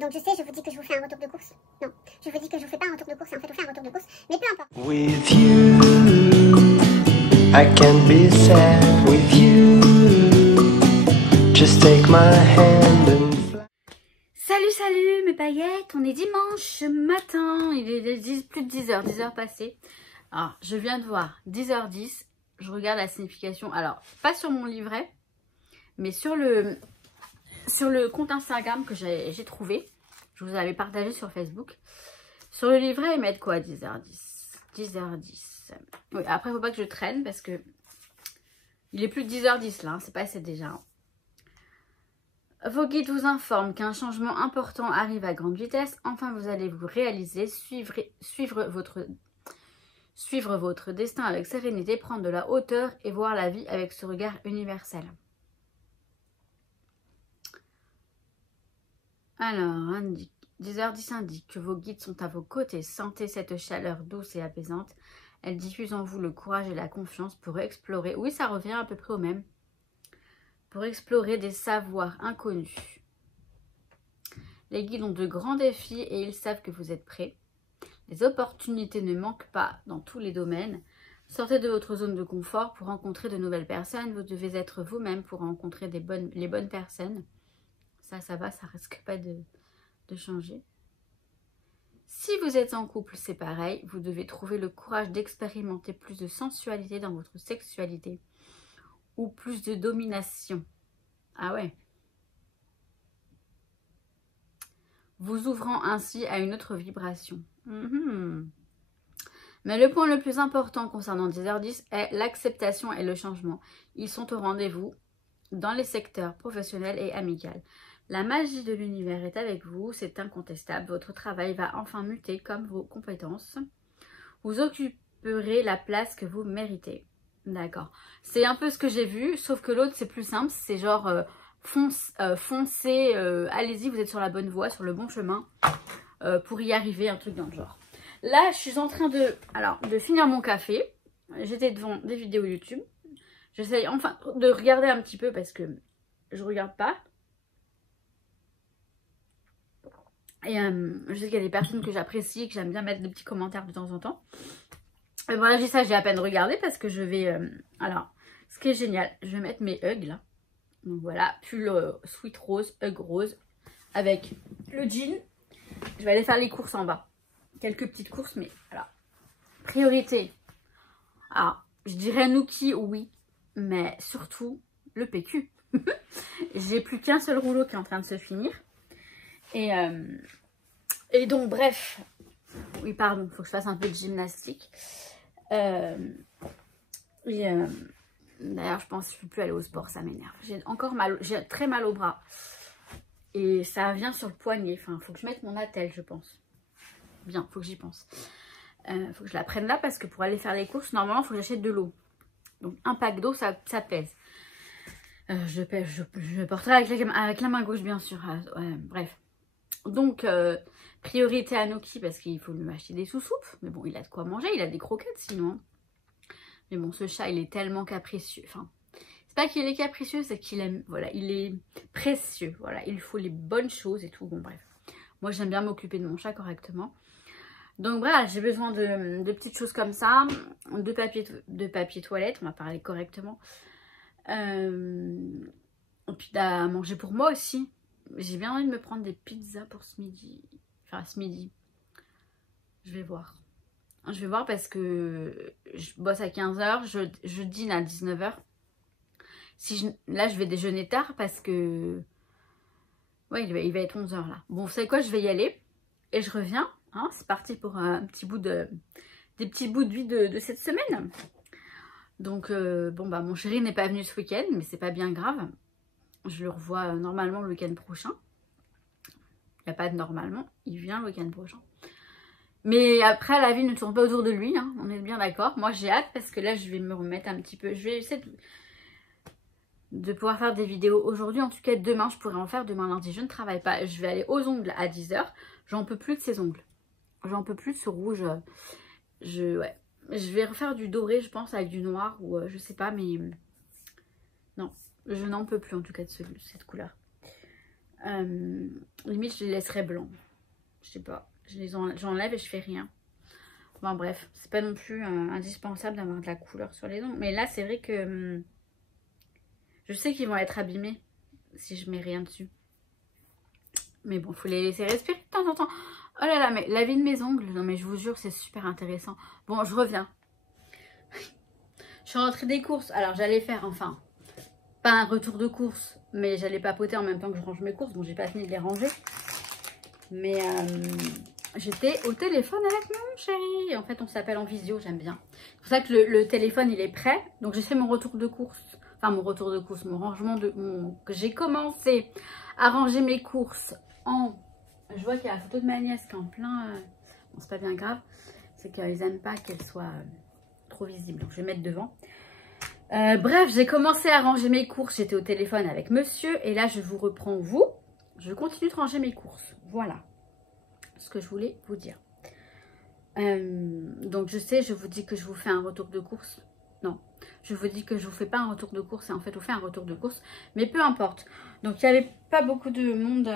Donc je sais, je vous dis que je vous fais un retour de course. Non, je vous dis que je vous fais pas un retour de course, et en fait on fait un retour de course, mais peu importe. With you, I can be sad with you. Just take my hand and fly. Salut mes paillettes, on est dimanche matin, il est plus de 10h, 10h passées. Alors je viens de voir 10h10, je regarde la signification, alors pas sur mon livret, mais sur le compte Instagram que j'ai trouvé, je vous avais partagé sur Facebook. Sur le livret ils mettent quoi? 10h10, 10h10. Oui, après faut pas que je traîne parce que il est plus de 10h10 là, hein, c'est passé déjà. Hein. Vos guides vous informent qu'un changement important arrive à grande vitesse. Enfin, vous allez vous réaliser, suivre votre destin avec sérénité, prendre de la hauteur et voir la vie avec ce regard universel. Alors, 10h10 indique que vos guides sont à vos côtés. Sentez cette chaleur douce et apaisante. Elle diffuse en vous le courage et la confiance pour explorer. Oui, ça revient à peu près au même. Pour explorer des savoirs inconnus. Les guides ont de grands défis et ils savent que vous êtes prêts. Les opportunités ne manquent pas dans tous les domaines. Sortez de votre zone de confort pour rencontrer de nouvelles personnes. Vous devez être vous-même pour rencontrer les bonnes personnes. Ça va, ça risque pas de changer. Si vous êtes en couple, c'est pareil. Vous devez trouver le courage d'expérimenter plus de sensualité dans votre sexualité. Ou plus de domination. Ah ouais. Vous ouvrant ainsi à une autre vibration. Mais le point le plus important concernant 10h10 est l'acceptation et le changement. Ils sont au rendez-vous dans les secteurs professionnels et amicaux. La magie de l'univers est avec vous, c'est incontestable. Votre travail va enfin muter comme vos compétences. Vous occuperez la place que vous méritez. D'accord. C'est un peu ce que j'ai vu, sauf que l'autre c'est plus simple, c'est genre foncez, allez-y, vous êtes sur la bonne voie, sur le bon chemin pour y arriver, un truc dans le genre. Là, je suis en train de finir mon café. J'étais devant des vidéos YouTube. J'essaye enfin de regarder un petit peu parce que je regarde pas. Et je sais qu'il y a des personnes que j'apprécie, que j'aime bien mettre des petits commentaires de temps en temps. Et voilà, j'ai ça, j'ai à peine regardé parce que je vais... alors, ce qui est génial, je vais mettre mes hugs là. Donc voilà, pull sweet rose, hug rose, avec le jean. Je vais aller faire les courses en bas. Quelques petites courses, mais voilà. Priorité. Alors, je dirais Nuki, oui, mais surtout le PQ. J'ai plus qu'un seul rouleau qui est en train de se finir. Et donc, bref. Oui, pardon, faut que je fasse un peu de gymnastique. D'ailleurs, je pense que je ne peux plus aller au sport, ça m'énerve. J'ai encore mal, j'ai très mal au bras. Et ça vient sur le poignet. Enfin, faut que je mette mon attelle, je pense. Bien, faut que j'y pense. Faut que je la prenne là parce que pour aller faire les courses, normalement, il faut que j'achète de l'eau. Donc, un pack d'eau, ça pèse. Je porterai avec la main gauche, bien sûr. Bref. Donc, priorité à Noki parce qu'il faut lui acheter des sous-soupes. Mais bon, il a de quoi manger, il a des croquettes sinon. Mais bon, ce chat, il est tellement capricieux. Enfin, c'est pas qu'il est capricieux, c'est qu'il aime... Voilà, il est précieux. Voilà, il faut les bonnes choses et tout. Bon, bref. Moi, j'aime bien m'occuper de mon chat correctement. Donc, voilà, j'ai besoin de petites choses comme ça. De papier toilette, on va parler correctement. Et puis, à manger pour moi aussi. J'ai bien envie de me prendre des pizzas pour ce midi. Enfin, ce midi. Je vais voir. Je vais voir parce que je bosse à 15h, je dîne à 19h. Là, je vais déjeuner tard parce que... Ouais, il va être 11h là. Bon, vous savez quoi, je vais y aller. Et je reviens. Hein, c'est parti pour un petit bout des petits bouts de vie de cette semaine. Donc, bon, bah, mon chéri n'est pas venu ce week-end, mais c'est pas bien grave. Je le revois normalement le week-end prochain. Il n'y a pas de normalement, il vient le week-end prochain. Mais après, la vie ne tourne pas autour de lui, hein, on est bien d'accord. Moi, j'ai hâte parce que là, je vais me remettre un petit peu. Je vais essayer de pouvoir faire des vidéos aujourd'hui. En tout cas, demain, je pourrais en faire. Demain, lundi, je ne travaille pas. Je vais aller aux ongles à 10h. J'en peux plus de ces ongles. J'en peux plus de ce rouge. Ouais. Je vais refaire du doré, je pense, avec du noir ou je sais pas, mais... Non, je n'en peux plus en tout cas de cette couleur. Limite, je les laisserais blancs. Je sais pas. J'enlève et je fais rien. Enfin bref, c'est pas non plus indispensable d'avoir de la couleur sur les ongles. Mais là, c'est vrai que je sais qu'ils vont être abîmés si je mets rien dessus. Mais bon, il faut les laisser respirer de temps en temps. Oh là là, mais la vie de mes ongles, non mais je vous jure, c'est super intéressant. Bon, je reviens. Je suis rentrée des courses. Alors, j'allais faire, enfin, pas un retour de course, mais j'allais papoter en même temps que je range mes courses. Bon, j'ai pas fini de les ranger. Mais j'étais au téléphone avec mon chéri. En fait, on s'appelle en visio, j'aime bien. C'est pour ça que le téléphone, il est prêt. Donc, j'ai fait mon retour de course. Enfin, mon retour de course, mon rangement de... J'ai commencé à ranger mes courses en... Je vois qu'il y a la photo de ma nièce qui est en plein... Bon, c'est pas bien grave. C'est qu'ils n'aiment pas qu'elle soit trop visible. Donc, je vais mettre devant. Bref, j'ai commencé à ranger mes courses. J'étais au téléphone avec monsieur. Et là, je vous reprends vous. Je continue de ranger mes courses. Voilà ce que je voulais vous dire. Donc, je sais, je vous dis que je vous fais un retour de course. Non, je vous dis que je vous fais pas un retour de course. Et en fait, je vous fais un retour de course. Mais peu importe. Donc, il n'y avait pas beaucoup de monde.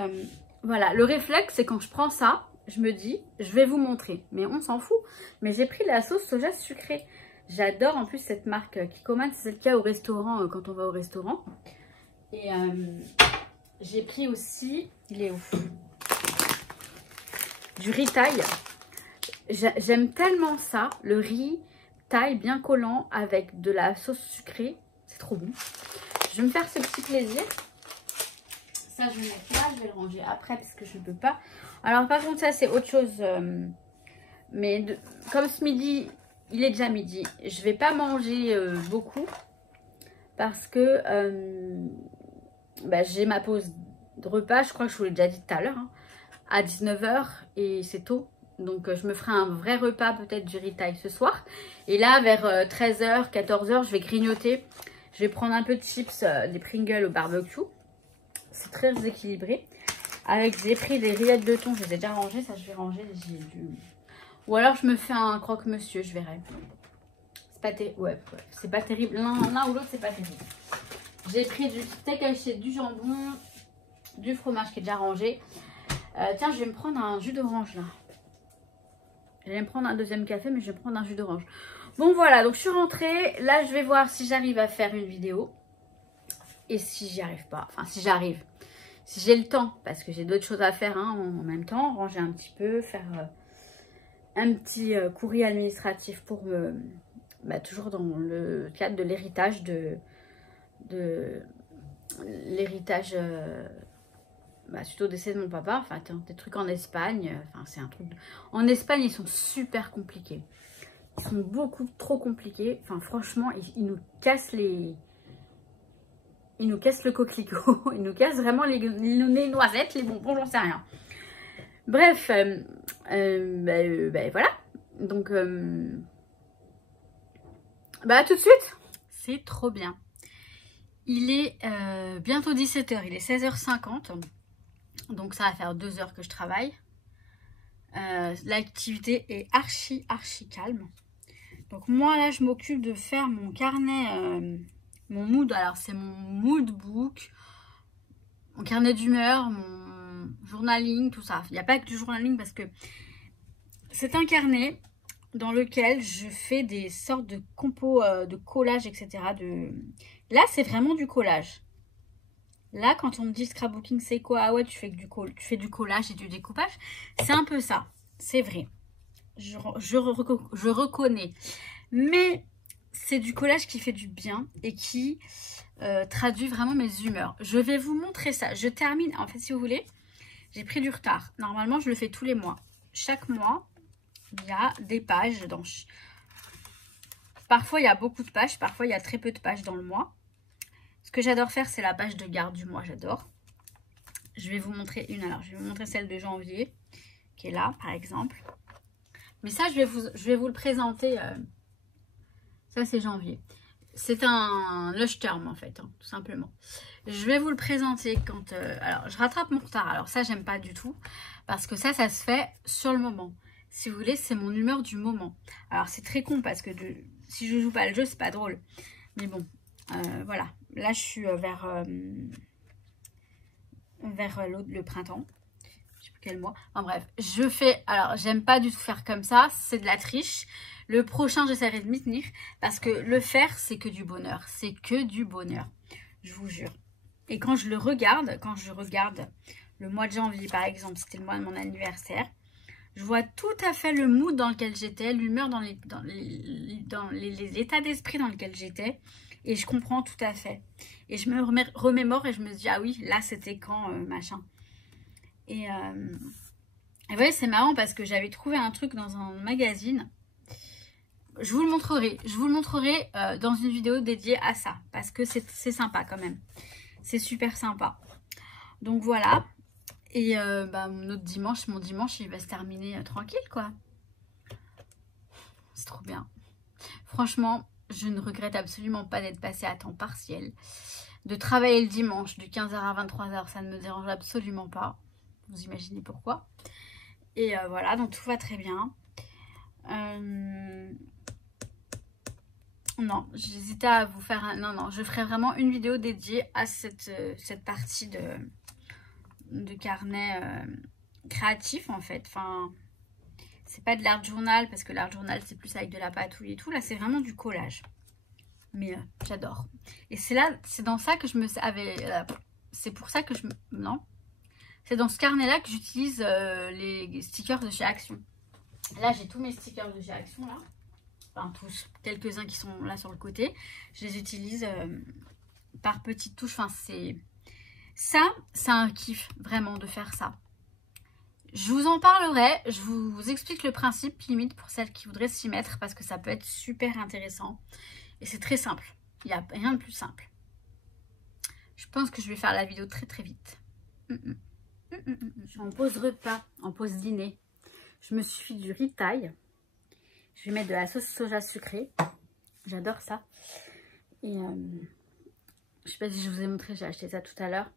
Voilà, le réflexe, c'est quand je prends ça, je me dis, je vais vous montrer. Mais on s'en fout. Mais j'ai pris la sauce soja sucrée. J'adore en plus cette marque Kikkoman. C'est celle qu'il y a au restaurant quand on va au restaurant. Et j'ai pris aussi, il est où? Du riz thaï. J'aime tellement ça, le riz thaï bien collant avec de la sauce sucrée. C'est trop bon. Je vais me faire ce petit plaisir. Ça, je vais le mettre là. Je vais le ranger après parce que je ne peux pas. Alors, par contre, ça, c'est autre chose. Mais comme ce midi, il est déjà midi. Je ne vais pas manger beaucoup. Parce que j'ai ma pause de repas. Je crois que je vous l'ai déjà dit tout à l'heure. Hein, à 19 h. Et c'est tôt. Donc, je me ferai un vrai repas peut-être du riz thaï ce soir. Et là, vers 13 h, 14 h, je vais grignoter. Je vais prendre un peu de chips, des Pringles au barbecue. C'est très équilibré. J'ai pris des rillettes de thon, je les ai déjà rangées. Ça, je vais ranger. Ou alors, je me fais un croque-monsieur, je verrai. C'est pas terrible. Ouais, c'est pas terrible. L'un ou l'autre, c'est pas terrible. J'ai pris du steak haché, du jambon, du fromage qui est déjà rangé. Tiens, je vais me prendre un jus d'orange là. Je vais me prendre un deuxième café, mais je vais me prendre un jus d'orange. Bon, voilà. Donc, je suis rentrée. Là, je vais voir si j'arrive à faire une vidéo. Et si j'y arrive pas, enfin si j'arrive, si j'ai le temps, parce que j'ai d'autres choses à faire hein, en même temps, ranger un petit peu, faire un petit courrier administratif pour me, toujours dans le cadre de l'héritage l'héritage suite au décès de mon papa, enfin des trucs en Espagne, enfin c'est un truc, en Espagne ils sont super compliqués, ils sont beaucoup trop compliqués, enfin franchement ils nous cassent ils nous cassent le coquelicot. Ils nous cassent vraiment les noisettes, les bonbons, j'en sais rien. Bref, voilà. Donc, à tout de suite. C'est trop bien. Il est bientôt 17 h. Il est 16 h 50. Donc, ça va faire 2 heures que je travaille. L'activité est archi calme. Donc, moi, là, je m'occupe de faire mon carnet... mon mood, alors c'est mon mood book, mon carnet d'humeur, mon journaling, tout ça. Il n'y a pas que du journaling parce que c'est un carnet dans lequel je fais des sortes de compos, de collage, etc. Là, c'est vraiment du collage. Là, quand on me dit scrapbooking, c'est quoi? Ah ouais, tu fais du collage et du découpage. C'est un peu ça, c'est vrai. Je reconnais. Mais... c'est du collage qui fait du bien et qui traduit vraiment mes humeurs. Je vais vous montrer ça. Je termine. En fait, si vous voulez, j'ai pris du retard. Normalement, je le fais tous les mois. Chaque mois, il y a des pages. Parfois, il y a beaucoup de pages. Parfois, il y a très peu de pages dans le mois. Ce que j'adore faire, c'est la page de garde du mois. J'adore. Je vais vous montrer une. Alors, je vais vous montrer celle de janvier, qui est là, par exemple. Mais ça, je vais vous le présenter... ça, c'est janvier. C'est un lush term, en fait, hein, tout simplement. Je vais vous le présenter quand... alors, je rattrape mon retard. Alors, ça, j'aime pas du tout. Parce que ça se fait sur le moment. Si vous voulez, c'est mon humeur du moment. Alors, c'est très con parce que si je joue pas le jeu, c'est pas drôle. Mais bon, voilà. Là, je suis vers vers le printemps. Je sais plus quel mois. Enfin bref, je fais... Alors, j'aime pas du tout faire comme ça. C'est de la triche. Le prochain, j'essaierai de m'y tenir. Parce que le faire, c'est que du bonheur. C'est que du bonheur. Je vous jure. Et quand je regarde le mois de janvier, par exemple, c'était le mois de mon anniversaire, je vois tout à fait le mood dans lequel j'étais, l'humeur dans les états d'esprit dans lesquels j'étais. Et je comprends tout à fait. Et je me remémore et je me dis, ah oui, là, c'était quand, machin. Et ouais, c'est marrant parce que j'avais trouvé un truc dans un magazine. Je vous le montrerai. Je vous le montrerai dans une vidéo dédiée à ça. Parce que c'est sympa quand même. C'est super sympa. Donc voilà. Et mon dimanche, il va se terminer tranquille, quoi. C'est trop bien. Franchement, je ne regrette absolument pas d'être passée à temps partiel. De travailler le dimanche, de 15h à 23h, ça ne me dérange absolument pas. Vous imaginez pourquoi. Et voilà, donc tout va très bien. Non, j'hésitais à vous faire un... Non, je ferai vraiment une vidéo dédiée à cette partie de carnet créatif en fait. Enfin, c'est pas de l'art journal parce que l'art journal c'est plus avec de la patouille et tout. Là, c'est vraiment du collage. Mais j'adore. Et c'est dans ça que je me... c'est pour ça que je... Non. C'est dans ce carnet-là que j'utilise les stickers de chez Action. Là, j'ai tous mes stickers de chez Action, là. Enfin, tous. Quelques-uns qui sont là sur le côté. Je les utilise par petites touches. Enfin, c'est un kiff, vraiment, de faire ça. Je vous en parlerai. Je vous explique le principe, limite, pour celles qui voudraient s'y mettre. Parce que ça peut être super intéressant. Et c'est très simple. Il n'y a rien de plus simple. Je pense que je vais faire la vidéo très, très vite. Je suis en pause repas, en pause dîner. Je me suis fait du riz thaï. Je vais mettre de la sauce soja sucrée. J'adore ça. Et je sais pas si je vous ai montré, j'ai acheté ça tout à l'heure.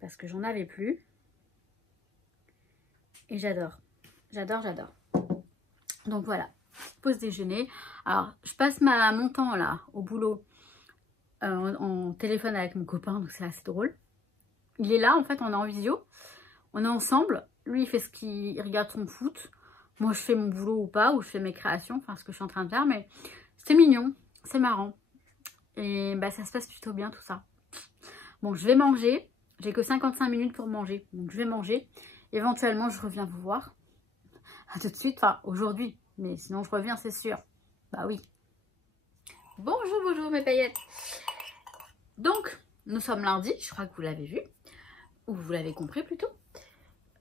Parce que j'en avais plus. Et j'adore. J'adore. Donc voilà. Pause déjeuner. Alors, je passe mon temps là, au boulot, en téléphone avec mon copain. Donc c'est assez drôle. Il est là, en fait, on est en visio. On est ensemble. Lui, il fait il regarde son foot. Moi, je fais mon boulot ou pas, ou je fais mes créations, enfin, ce que je suis en train de faire. Mais c'est mignon, c'est marrant. Et bah, ça se passe plutôt bien, tout ça. Bon, je vais manger. J'ai que 55 minutes pour manger. Donc, je vais manger. Éventuellement, je reviens vous voir. À tout de suite. Enfin, aujourd'hui. Mais sinon, je reviens, c'est sûr. Bah oui. Bonjour, mes paillettes. Donc, nous sommes lundi. Je crois que vous l'avez vu. Ou vous l'avez compris plutôt.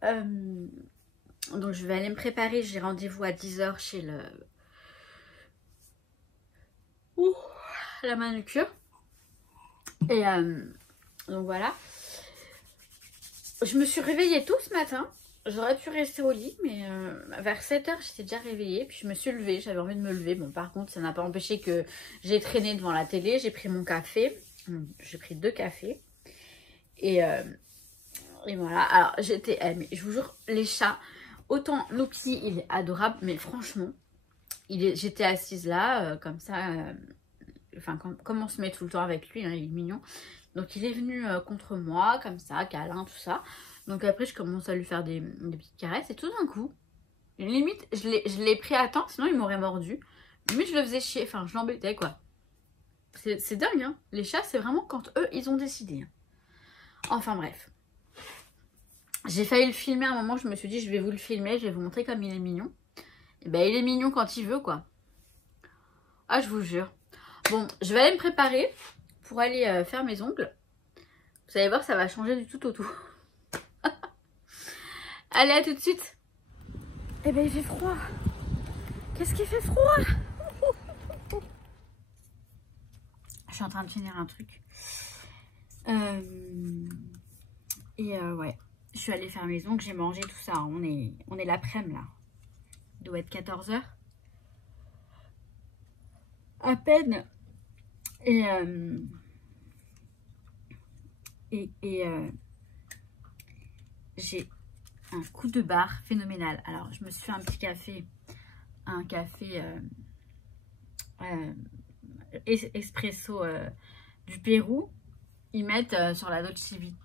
Donc je vais aller me préparer. J'ai rendez-vous à 10h chez la manucure. Et donc voilà. Je me suis réveillée tôt ce matin. J'aurais pu rester au lit, mais vers 7h j'étais déjà réveillée. Puis je me suis levée, j'avais envie de me lever. Bon, par contre, ça n'a pas empêché que j'ai traîné devant la télé. J'ai pris mon café. J'ai pris 2 cafés. Et voilà, alors j'étais... mais je vous jure, les chats, autant Loki, il est adorable, mais franchement, j'étais assise là, comme ça, enfin, comme on se met tout le temps avec lui, hein, il est mignon. Donc il est venu contre moi, comme ça, câlin, tout ça. Donc après, je commence à lui faire des petites caresses, et tout d'un coup, limite, je l'ai pris à temps, sinon il m'aurait mordu. Limite, je le faisais chier, enfin, je l'embêtais, quoi. C'est dingue, hein. Les chats, c'est vraiment quand eux, ils ont décidé. Hein. Enfin, bref. J'ai failli le filmer à un moment, je me suis dit je vais vous le filmer, je vais vous montrer comme il est mignon. Et ben il est mignon quand il veut quoi. Ah je vous jure. Bon, je vais aller me préparer pour aller faire mes ongles. Vous allez voir, ça va changer du tout au tout. Allez, à tout de suite. Eh ben il fait froid. Qu'est-ce qu'il fait froid? Je suis en train de finir un truc. Ouais. Je suis allée faire mes ongles, j'ai mangé tout ça. On est l'après-midi là. Il doit être 14h. À peine. J'ai un coup de barre phénoménal. Alors, je me suis fait un petit café. Un café espresso du Pérou. Ils mettent sur la Dolce Vita.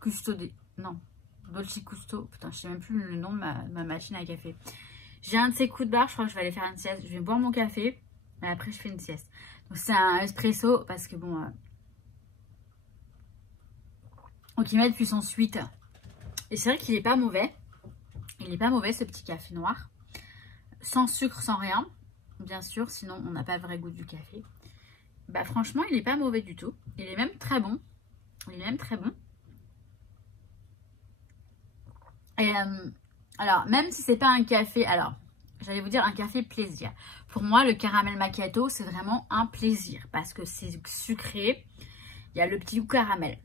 Custode. Non, Dolce Gusto. Putain, je sais même plus le nom de ma machine à café. J'ai un de ces coups de barre, je crois que je vais aller faire une sieste. Je vais boire mon café, et après je fais une sieste. Donc c'est un espresso parce que bon... donc il met depuis son suite. Et c'est vrai qu'il n'est pas mauvais. Il n'est pas mauvais ce petit café noir. Sans sucre, sans rien. Bien sûr, sinon on n'a pas le vrai goût du café. Bah franchement, il n'est pas mauvais du tout. Il est même très bon. Il est même très bon. Et alors, même si c'est pas un café... Alors, j'allais vous dire un café plaisir. Pour moi, le caramel macchiato, c'est vraiment un plaisir. Parce que c'est sucré. Il y a le petit goût caramel.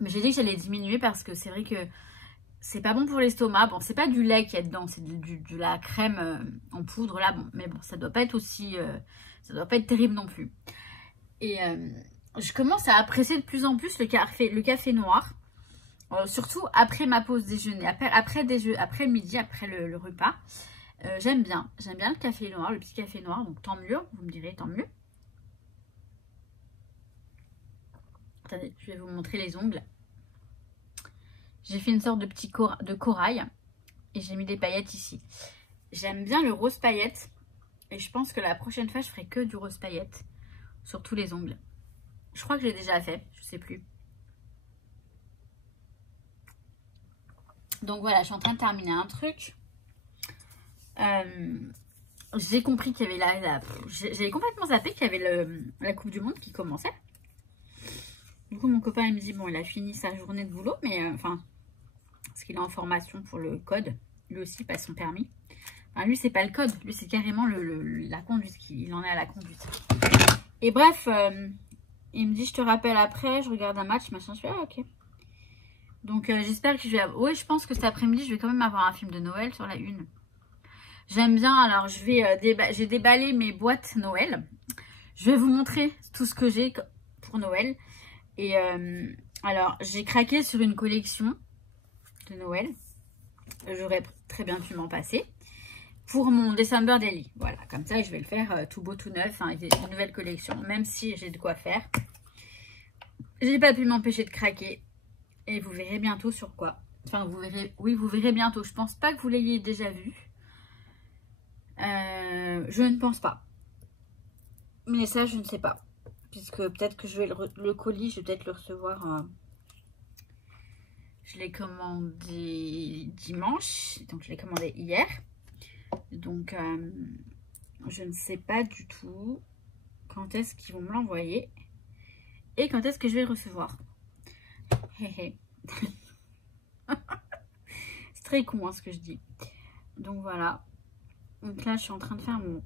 Mais j'ai dit que j'allais diminuer parce que c'est vrai que c'est pas bon pour l'estomac. Bon, c'est pas du lait qu'il y a dedans, c'est de la crème en poudre là. Bon, mais bon, ça doit pas être aussi... ça doit pas être terrible non plus. Et je commence à apprécier de plus en plus le café noir. Surtout après ma pause déjeuner, après midi, après le repas. J'aime bien le café noir, le petit café noir. Donc tant mieux, vous me direz, tant mieux. Attendez, je vais vous montrer les ongles. J'ai fait une sorte de petit de corail et j'ai mis des paillettes ici. J'aime bien le rose paillette et je pense que la prochaine fois je ferai que du rose paillette sur tous les ongles. Je crois que j'ai déjà fait, je sais plus. Donc voilà, je suis en train de terminer un truc. J'ai compris qu'il y avait j'avais complètement zappé qu'il y avait la Coupe du Monde qui commençait. Du coup, mon copain, il me dit, bon, il a fini sa journée de boulot, mais enfin, parce qu'il est en formation pour le code. Lui aussi, il passe son permis. Enfin, lui, c'est pas le code. Lui, c'est carrément la conduite. Il en est à la conduite. Et bref, il me dit, je te rappelle après, je regarde un match, machin. Je fais, ah, ok. Donc, j'espère que je vais... Oui, je pense que cet après-midi, je vais quand même avoir un film de Noël sur la une. J'aime bien. Alors, j'ai déballé mes boîtes Noël. Je vais vous montrer tout ce que j'ai pour Noël. Et alors, j'ai craqué sur une collection de Noël. J'aurais très bien pu m'en passer. Pour mon December Daily. Voilà, comme ça, je vais le faire tout beau, tout neuf. Hein, une nouvelle collection, même si j'ai de quoi faire. J'ai pas pu m'empêcher de craquer. Et vous verrez bientôt sur quoi. Enfin, vous verrez... Oui, vous verrez bientôt. Je pense pas que vous l'ayez déjà vu. Je ne pense pas. Mais ça, je ne sais pas. Puisque peut-être que je vais le colis, je vais peut-être le recevoir. Je l'ai commandé dimanche. Donc, je l'ai commandé hier. Donc, je ne sais pas du tout quand est-ce qu'ils vont me l'envoyer. Et quand est-ce que je vais le recevoir. C'est très con hein, ce que je dis. Donc, voilà. Donc là, je suis en train de faire mon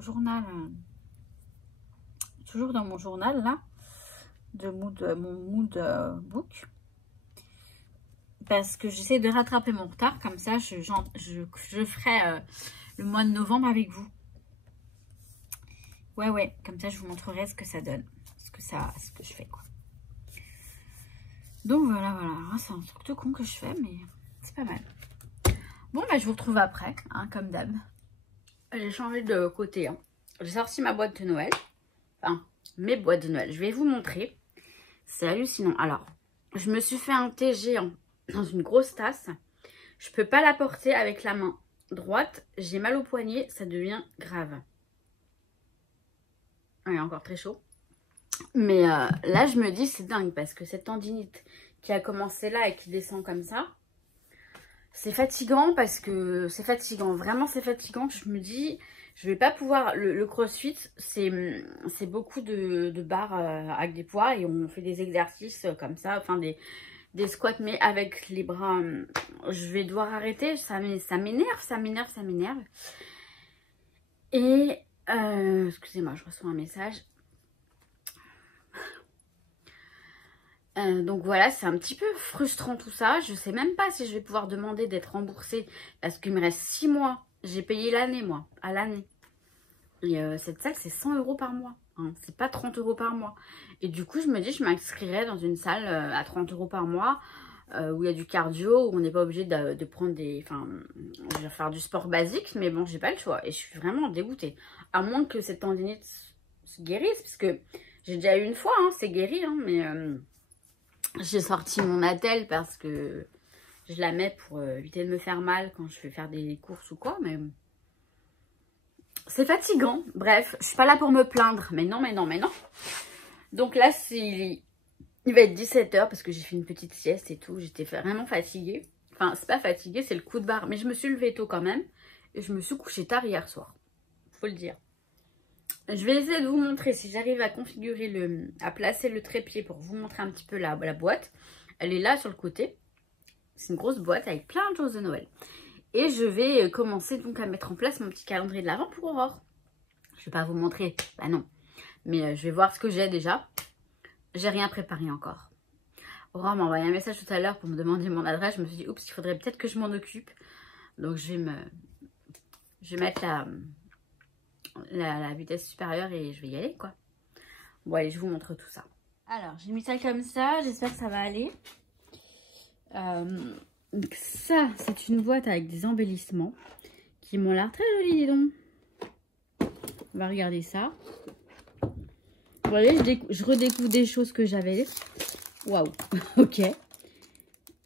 journal... toujours dans mon journal là de mon mood book parce que j'essaie de rattraper mon retard comme ça je ferai le mois de novembre avec vous. Ouais, comme ça je vous montrerai ce que ça donne, ce que je fais quoi. Donc voilà, c'est un truc de con que je fais mais c'est pas mal. Bon bah je vous retrouve après hein, comme d'hab. J'ai changé de côté hein. J'ai sorti ma boîte de Noël. Enfin, mes boîtes de Noël. Je vais vous montrer. C'est hallucinant. Alors, je me suis fait un thé géant dans une grosse tasse. Je peux pas la porter avec la main droite. J'ai mal au poignet. Ça devient grave. Il est encore très chaud. Mais là, je me dis, c'est dingue. Parce que cette tendinite qui a commencé là et qui descend comme ça, c'est fatigant parce que c'est fatigant. Vraiment, c'est fatigant. Je me dis... Je vais pas pouvoir... Le crossfit, c'est beaucoup de barres avec des poids et on fait des exercices comme ça, enfin des squats mais avec les bras. Je vais devoir arrêter, ça m'énerve. Et... excusez-moi, je reçois un message. Donc voilà, c'est un petit peu frustrant tout ça. Je sais même pas si je vais pouvoir demander d'être remboursée parce qu'il me reste 6 mois. J'ai payé l'année, moi, à l'année. Et cette salle, c'est 100 € par mois. Hein. C'est pas 30 € par mois. Et du coup, je me dis, je m'inscrirais dans une salle à 30 € par mois où il y a du cardio, où on n'est pas obligé de prendre des... Enfin, je vais faire du sport basique, mais bon, j'ai pas le choix. Et je suis vraiment dégoûtée. À moins que cette tendinite se guérisse, parce que j'ai déjà eu une fois, hein, c'est guéri, hein, mais J'ai sorti mon attelle parce que je la mets pour éviter de me faire mal quand je vais faire des courses ou quoi. Mais c'est fatigant. Bref, je suis pas là pour me plaindre. Mais non, mais non, mais non. Donc là, il va être 17 h parce que j'ai fait une petite sieste et tout. J'étais vraiment fatiguée. Enfin, c'est pas fatiguée, c'est le coup de barre. Mais je me suis levée tôt quand même. Et je me suis couchée tard hier soir. Faut le dire. Je vais essayer de vous montrer si j'arrive à configurer à placer le trépied pour vous montrer un petit peu la boîte. Elle est là sur le côté. C'est une grosse boîte avec plein de choses de Noël. Et je vais commencer donc à mettre en place mon petit calendrier de l'Avent pour Aurore. Je vais pas vous montrer, bah non. Mais je vais voir ce que j'ai déjà. J'ai rien préparé encore. Aurore m'a envoyé un message tout à l'heure pour me demander mon adresse. Je me suis dit, oups, il faudrait peut-être que je m'en occupe. Donc je vais mettre la vitesse supérieure et je vais y aller, quoi. Bon, allez, je vous montre tout ça. Alors, j'ai mis ça comme ça. J'espère que ça va aller. Donc ça, c'est une boîte avec des embellissements qui m'ont l'air très jolis, dis donc. On va regarder ça. Vous voyez, je redécouvre des choses que j'avais. Waouh, ok.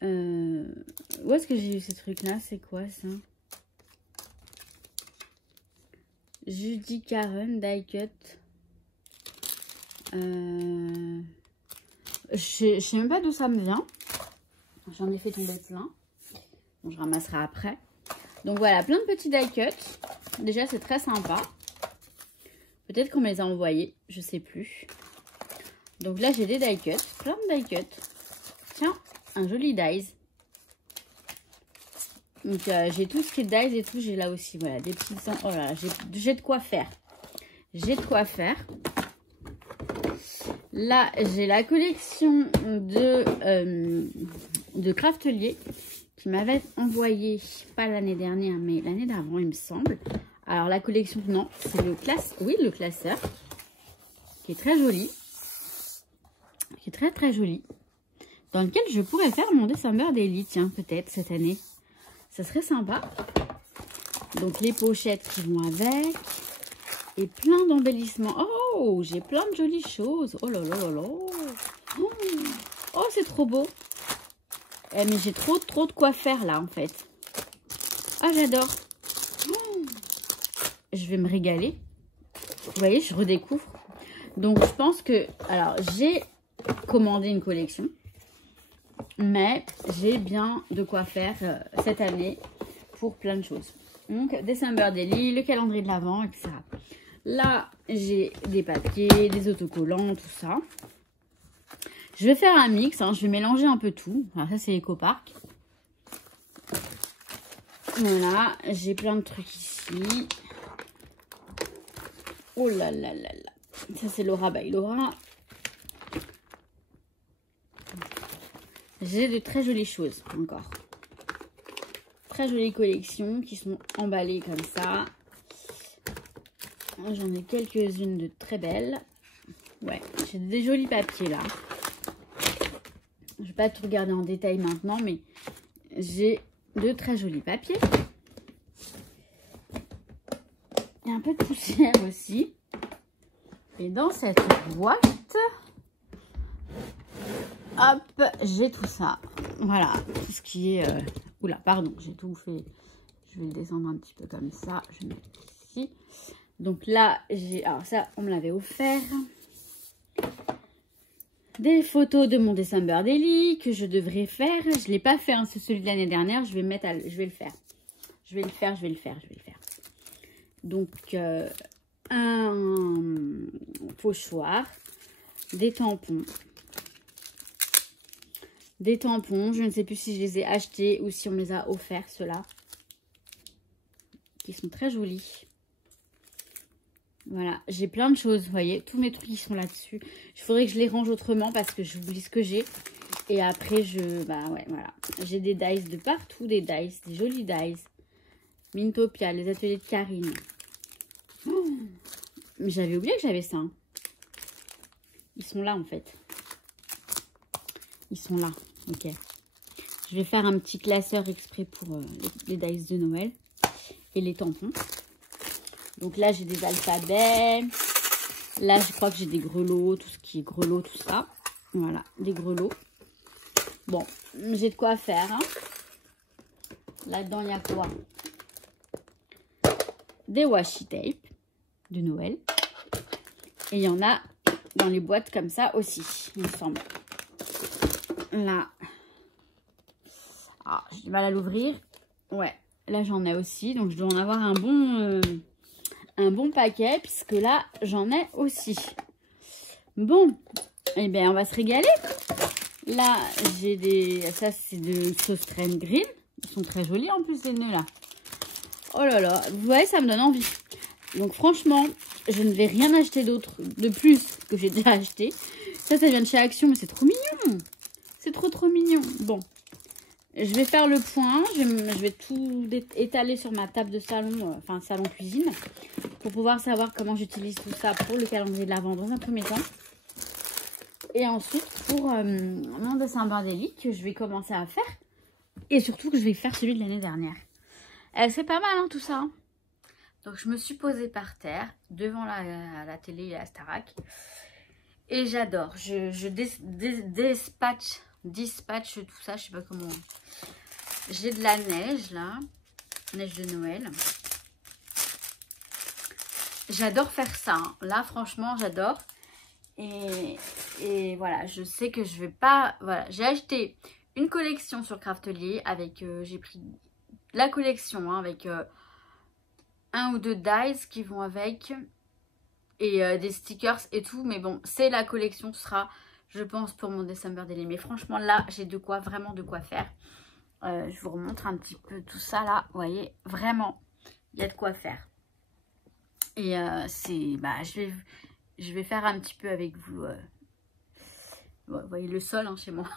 Où est-ce que j'ai eu ces trucs-là? C'est quoi ça? Judy Karen Die Cut. Je sais même pas d'où ça me vient. J'en ai fait tomber plein. Bon, je ramasserai après. Donc voilà, plein de petits die cuts. Déjà, c'est très sympa. Peut-être qu'on me les a envoyés, je sais plus. Donc là, j'ai des die cuts, plein de die cuts. Tiens, un joli dies. Donc j'ai tout ce qui est dies et tout, j'ai là aussi, voilà, des petits... Oh là là, j'ai de quoi faire. J'ai de quoi faire. Là, j'ai la collection de Craftelier qui m'avait envoyé, pas l'année dernière, mais l'année d'avant, il me semble. Alors, la collection, non, c'est le classeur, qui est très joli. Qui est très, très joli. Dans lequel je pourrais faire mon December Daily, tiens, peut-être, cette année. Ça serait sympa. Donc, les pochettes qui vont avec. Et plein d'embellissements. Oh, j'ai plein de jolies choses. Oh là là là là. Oh, c'est trop beau. Eh, mais j'ai trop de quoi faire là, en fait. Ah, j'adore. Je vais me régaler. Vous voyez, je redécouvre. Donc, je pense que... Alors, j'ai commandé une collection. Mais j'ai bien de quoi faire cette année pour plein de choses. Donc, December Daily, le calendrier de l'Avent, etc. Là, j'ai des papiers, des autocollants, tout ça. Je vais faire un mix, hein, je vais mélanger un peu tout. Alors ça, c'est EcoPark. Voilà, j'ai plein de trucs ici. Oh là là là là. Ça, c'est Laura by Laura. J'ai de très jolies choses encore. Très jolies collections qui sont emballées comme ça. J'en ai quelques-unes de très belles. Ouais, j'ai des jolis papiers là. Je vais pas tout regarder en détail maintenant, mais j'ai de très jolis papiers. Il y a un peu de poussière aussi. Et dans cette boîte, hop, j'ai tout ça. Voilà, tout ce qui est... Oula, pardon, j'ai tout fait. Je vais le descendre un petit peu comme ça. Je vais mettre ici. Donc là, j'ai... Alors ça, on me l'avait offert. Des photos de mon December Daily que je devrais faire. Je ne l'ai pas fait, hein, c'est celui de l'année dernière. Je vais le faire. Je vais le faire. Donc, un pochoir, des tampons. Des tampons, je ne sais plus si je les ai achetés ou si on me les a offerts, ceux-là. Qui sont très jolis. Voilà, j'ai plein de choses, vous voyez, tous mes trucs qui sont là-dessus. Il faudrait que je les range autrement parce que j'oublie ce que j'ai. Et après, bah ouais, voilà. J'ai des dice de partout, des jolis dice. Mintopia, les ateliers de Karine. Oh, mais j'avais oublié que j'avais ça. Hein. Ils sont là, en fait. Ils sont là, ok. Je vais faire un petit classeur exprès pour les dice de Noël. Et les tampons. Donc là, j'ai des alphabets. Là, je crois que j'ai des grelots, tout ce qui est grelots, tout ça. Voilà, des grelots. Bon, j'ai de quoi faire. Hein. Là-dedans, il y a quoi? Des washi tape de Noël. Et il y en a dans les boîtes comme ça aussi, il me semble. Là. Ah, j'ai du mal à l'ouvrir. Ouais, là j'en ai aussi. Donc je dois en avoir un bon paquet. Puisque là, j'en ai aussi. Bon, eh bien on va se régaler. Là, j'ai des... Ça, c'est de sauce crème green. Ils sont très jolis en plus, les nœuds là. Oh là là, vous voyez, ça me donne envie. Donc franchement, je ne vais rien acheter d'autre de plus que j'ai déjà acheté. Ça vient de chez Action, mais c'est trop mignon. C'est trop mignon. Bon, je vais faire le point. Je vais tout étaler sur ma table de salon, enfin salon cuisine, pour pouvoir savoir comment j'utilise tout ça pour le calendrier de l'Avent dans un premier temps. Et ensuite pour mon dessin bordélique que je vais commencer à faire. Et surtout que je vais faire celui de l'année dernière. C'est pas mal hein, tout ça. Hein. Donc je me suis posée par terre devant la télé et la Starac. Et j'adore. Je dispatche tout ça. Je sais pas comment. J'ai de la neige là. Neige de Noël. J'adore faire ça. Hein. Là franchement j'adore. Et voilà. Je sais que je vais pas... Voilà. J'ai acheté une collection sur Craftelier avec... j'ai pris la collection hein, avec... un ou deux dies qui vont avec et des stickers et tout, mais bon c'est la collection, ce sera je pense pour mon December Daily, mais franchement là j'ai de quoi, vraiment de quoi faire. Je vous remontre un petit peu tout ça là, vous voyez vraiment il y a de quoi faire et c'est bah je vais faire un petit peu avec vous vous voyez le sol hein, chez moi.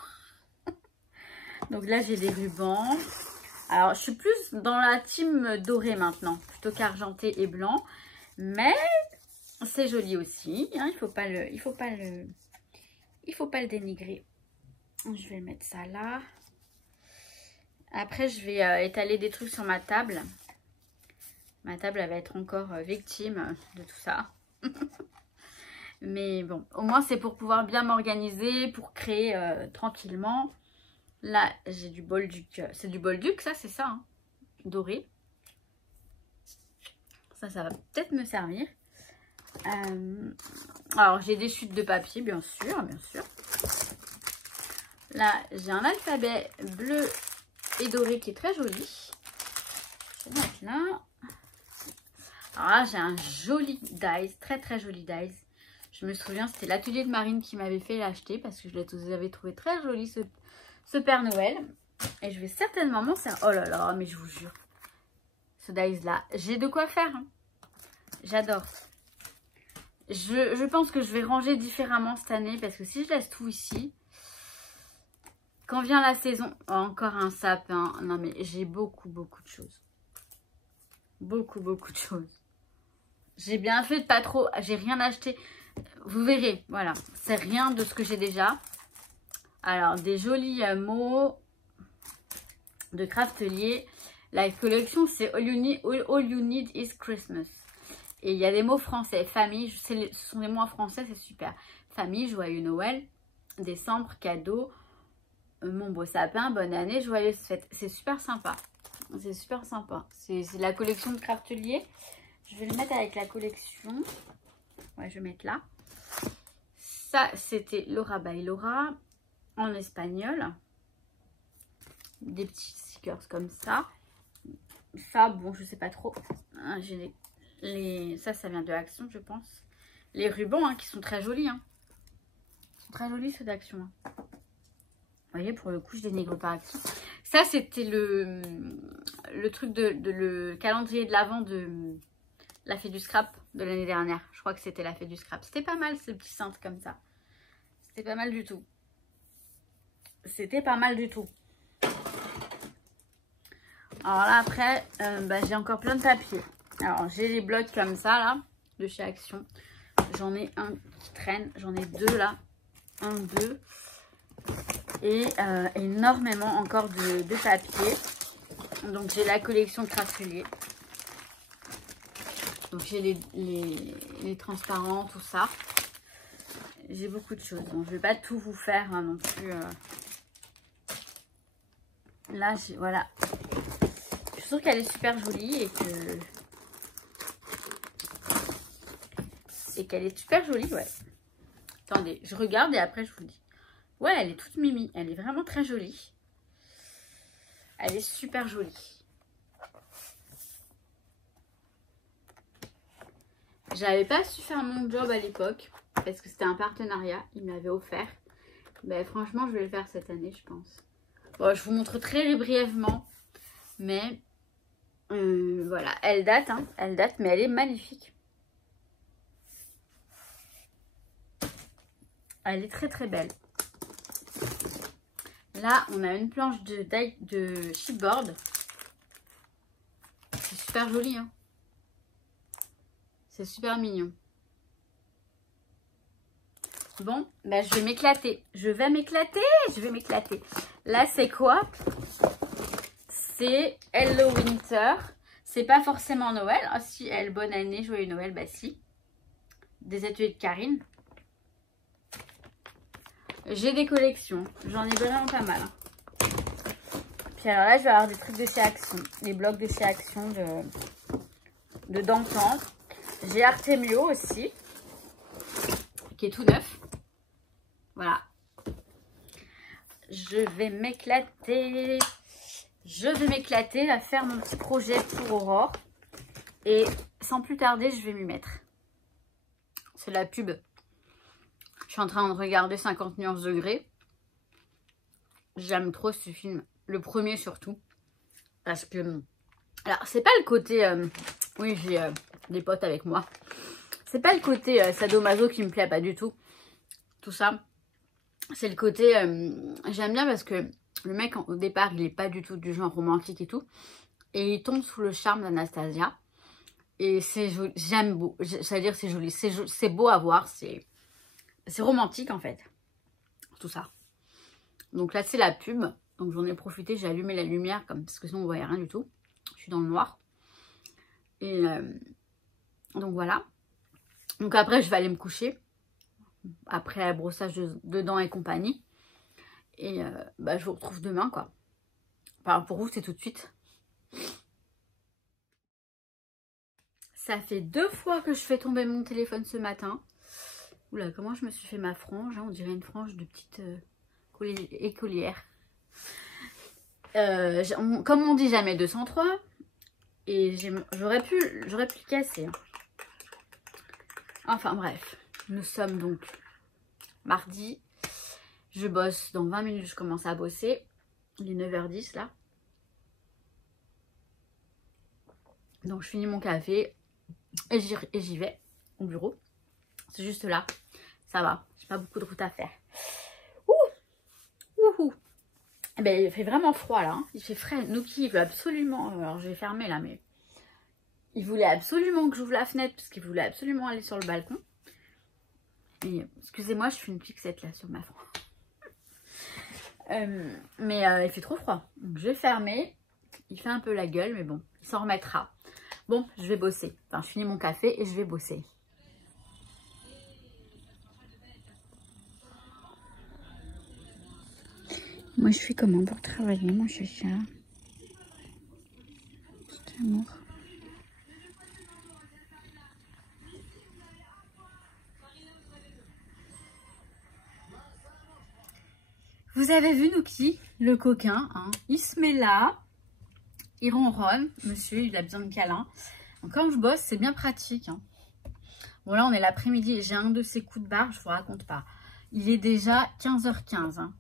Donc là j'ai des rubans. Alors, je suis plus dans la team dorée maintenant, plutôt qu'argenté et blanc. Mais c'est joli aussi. Hein, il faut pas le dénigrer. Je vais mettre ça là. Après, je vais étaler des trucs sur ma table. Ma table, elle va être encore victime de tout ça. Mais bon, au moins, c'est pour pouvoir bien m'organiser, pour créer tranquillement. Là, j'ai du bolduc. C'est du bolduc, ça, c'est ça, hein, doré. Ça va peut-être me servir. Alors, j'ai des chutes de papier, bien sûr, bien sûr. Là, j'ai un alphabet bleu et doré qui est très joli. Je vais mettre là. Alors là, j'ai un joli dies, très joli dies. Je me souviens, c'était l'atelier de Marine qui m'avait fait l'acheter parce que je les avais trouvé très joli ce Père Noël. Et je vais certainement m'en servir. Oh là là, mais je vous jure. Ce dies là, j'ai de quoi faire. Hein. J'adore. Je pense que je vais ranger différemment cette année. Parce que si je laisse tout ici, quand vient la saison, oh, encore un sapin. Non mais j'ai beaucoup de choses. Beaucoup de choses. J'ai bien fait de pas trop. J'ai rien acheté. Vous verrez, voilà. C'est rien de ce que j'ai déjà. Alors, des jolis mots de Craftelier. La collection, c'est All You Need is Christmas. Et il y a des mots français. Famille, ce sont des mots en français, c'est super. Famille, joyeux Noël, décembre, cadeau, mon beau sapin, bonne année, joyeuse fête. C'est super sympa. C'est super sympa. C'est la collection de Craftelier. Je vais le mettre avec la collection. Ouais, je vais mettre là. Ça, c'était Laura by Laura. En espagnol, des petits stickers comme ça. Ça, bon, je sais pas trop. Hein, j'ai ça vient de Action, je pense. Les rubans, hein, qui sont très jolis. Hein. Ils sont très jolis, ceux d'Action. Hein. Vous voyez, pour le coup, je dénigre pas Action. Ça, c'était le truc le calendrier de l'Avent de la fée du scrap de l'année dernière. Je crois que c'était la fée du scrap. C'était pas mal, ces petits cintres comme ça. C'était pas mal du tout. C'était pas mal du tout. Alors là, après, j'ai encore plein de papier. Alors, j'ai les blocs comme ça, là, de chez Action. J'en ai un qui traîne. J'en ai deux, là. Un, deux. Et énormément encore de papier. Donc, j'ai la collection Craftelier. Donc, j'ai les transparents, tout ça. J'ai beaucoup de choses. Donc, je vais pas tout vous faire hein, non plus. Là, voilà. Je suis sûre qu'elle est super jolie et qu'elle est super jolie, ouais. Attendez, je regarde et après je vous dis. Ouais, elle est toute mimi. Elle est vraiment très jolie. Elle est super jolie. J'avais pas su faire mon job à l'époque parce que c'était un partenariat. Il me l'avait offert. Ben, franchement, je vais le faire cette année, je pense. Bon, je vous montre très brièvement. Mais voilà, elle date, hein. Elle date, mais elle est magnifique. Elle est très très belle. Là, on a une planche de chipboard. C'est super joli, hein. C'est super mignon. Bon, ben, je vais m'éclater. Je vais m'éclater. Là, c'est quoi? C'est Hello Winter. C'est pas forcément Noël. Ah si, elle, bonne année, joyeux Noël. Bah si. Des ateliers de Karine. J'ai des collections. J'en ai vraiment pas mal. Puis alors là, je vais avoir des trucs de chez Action. Des blocs de chez Action de d'antan. J'ai Artemio aussi. Qui est tout neuf. Voilà. Je vais m'éclater. Je vais m'éclater à faire mon petit projet pour Aurore. Et sans plus tarder, je vais m'y mettre. C'est la pub. Je suis en train de regarder 50 nuances degrés. J'aime trop ce film. Le premier surtout. Parce que... Alors, c'est pas le côté... oui, j'ai des potes avec moi. C'est pas le côté sadomaso qui me plaît pas du tout. Tout ça. C'est le côté... j'aime bien parce que le mec, au départ, il est pas du tout du genre romantique et tout. Et il tombe sous le charme d'Anastasia. Et c'est joli. J'aime beau. C'est-à-dire, c'est joli. C'est beau à voir. C'est romantique, en fait. Tout ça. Donc là, c'est la pub. Donc j'en ai profité. J'ai allumé la lumière parce que sinon, on voyait rien du tout. Je suis dans le noir. Et donc voilà. Donc après, je vais aller me coucher. Après le brossage de dents et compagnie. Et bah, je vous retrouve demain, quoi. Enfin, pour vous, c'est tout de suite. Ça fait 2 fois que je fais tomber mon téléphone ce matin. Oula, comment je me suis fait ma frange, hein, on dirait une frange de petite écolière. Comme on dit jamais 203. Et j'aurais pu le casser. Hein. Enfin bref. Nous sommes donc mardi. Je bosse dans 20 minutes, je commence à bosser. Il est 9h10 là. Donc je finis mon café et j'y vais au bureau. C'est juste là. Ça va. J'ai pas beaucoup de route à faire. Ouh. Eh ben, il fait vraiment froid là. Hein. Il fait frais. Nuki, il veut absolument... Alors je vais fermer là, mais... Il voulait absolument que j'ouvre la fenêtre parce qu'il voulait absolument aller sur le balcon. Et excusez-moi, je fais une fixette là sur ma frange. Mais il fait trop froid. Donc je vais fermer. Il fait un peu la gueule, mais bon, il s'en remettra. Bon, je vais bosser. Enfin, je finis mon café et je vais bosser. Moi, je suis comment pour travailler, mon chacha? Petit amour. Vous avez vu Nuki, le coquin, hein, il se met là, il ronronne, monsieur, il a besoin de câlin. Donc quand je bosse, c'est bien pratique. Hein. Bon là, on est l'après-midi et j'ai un de ces coups de barre, je vous raconte pas. Il est déjà 15h15. Hein.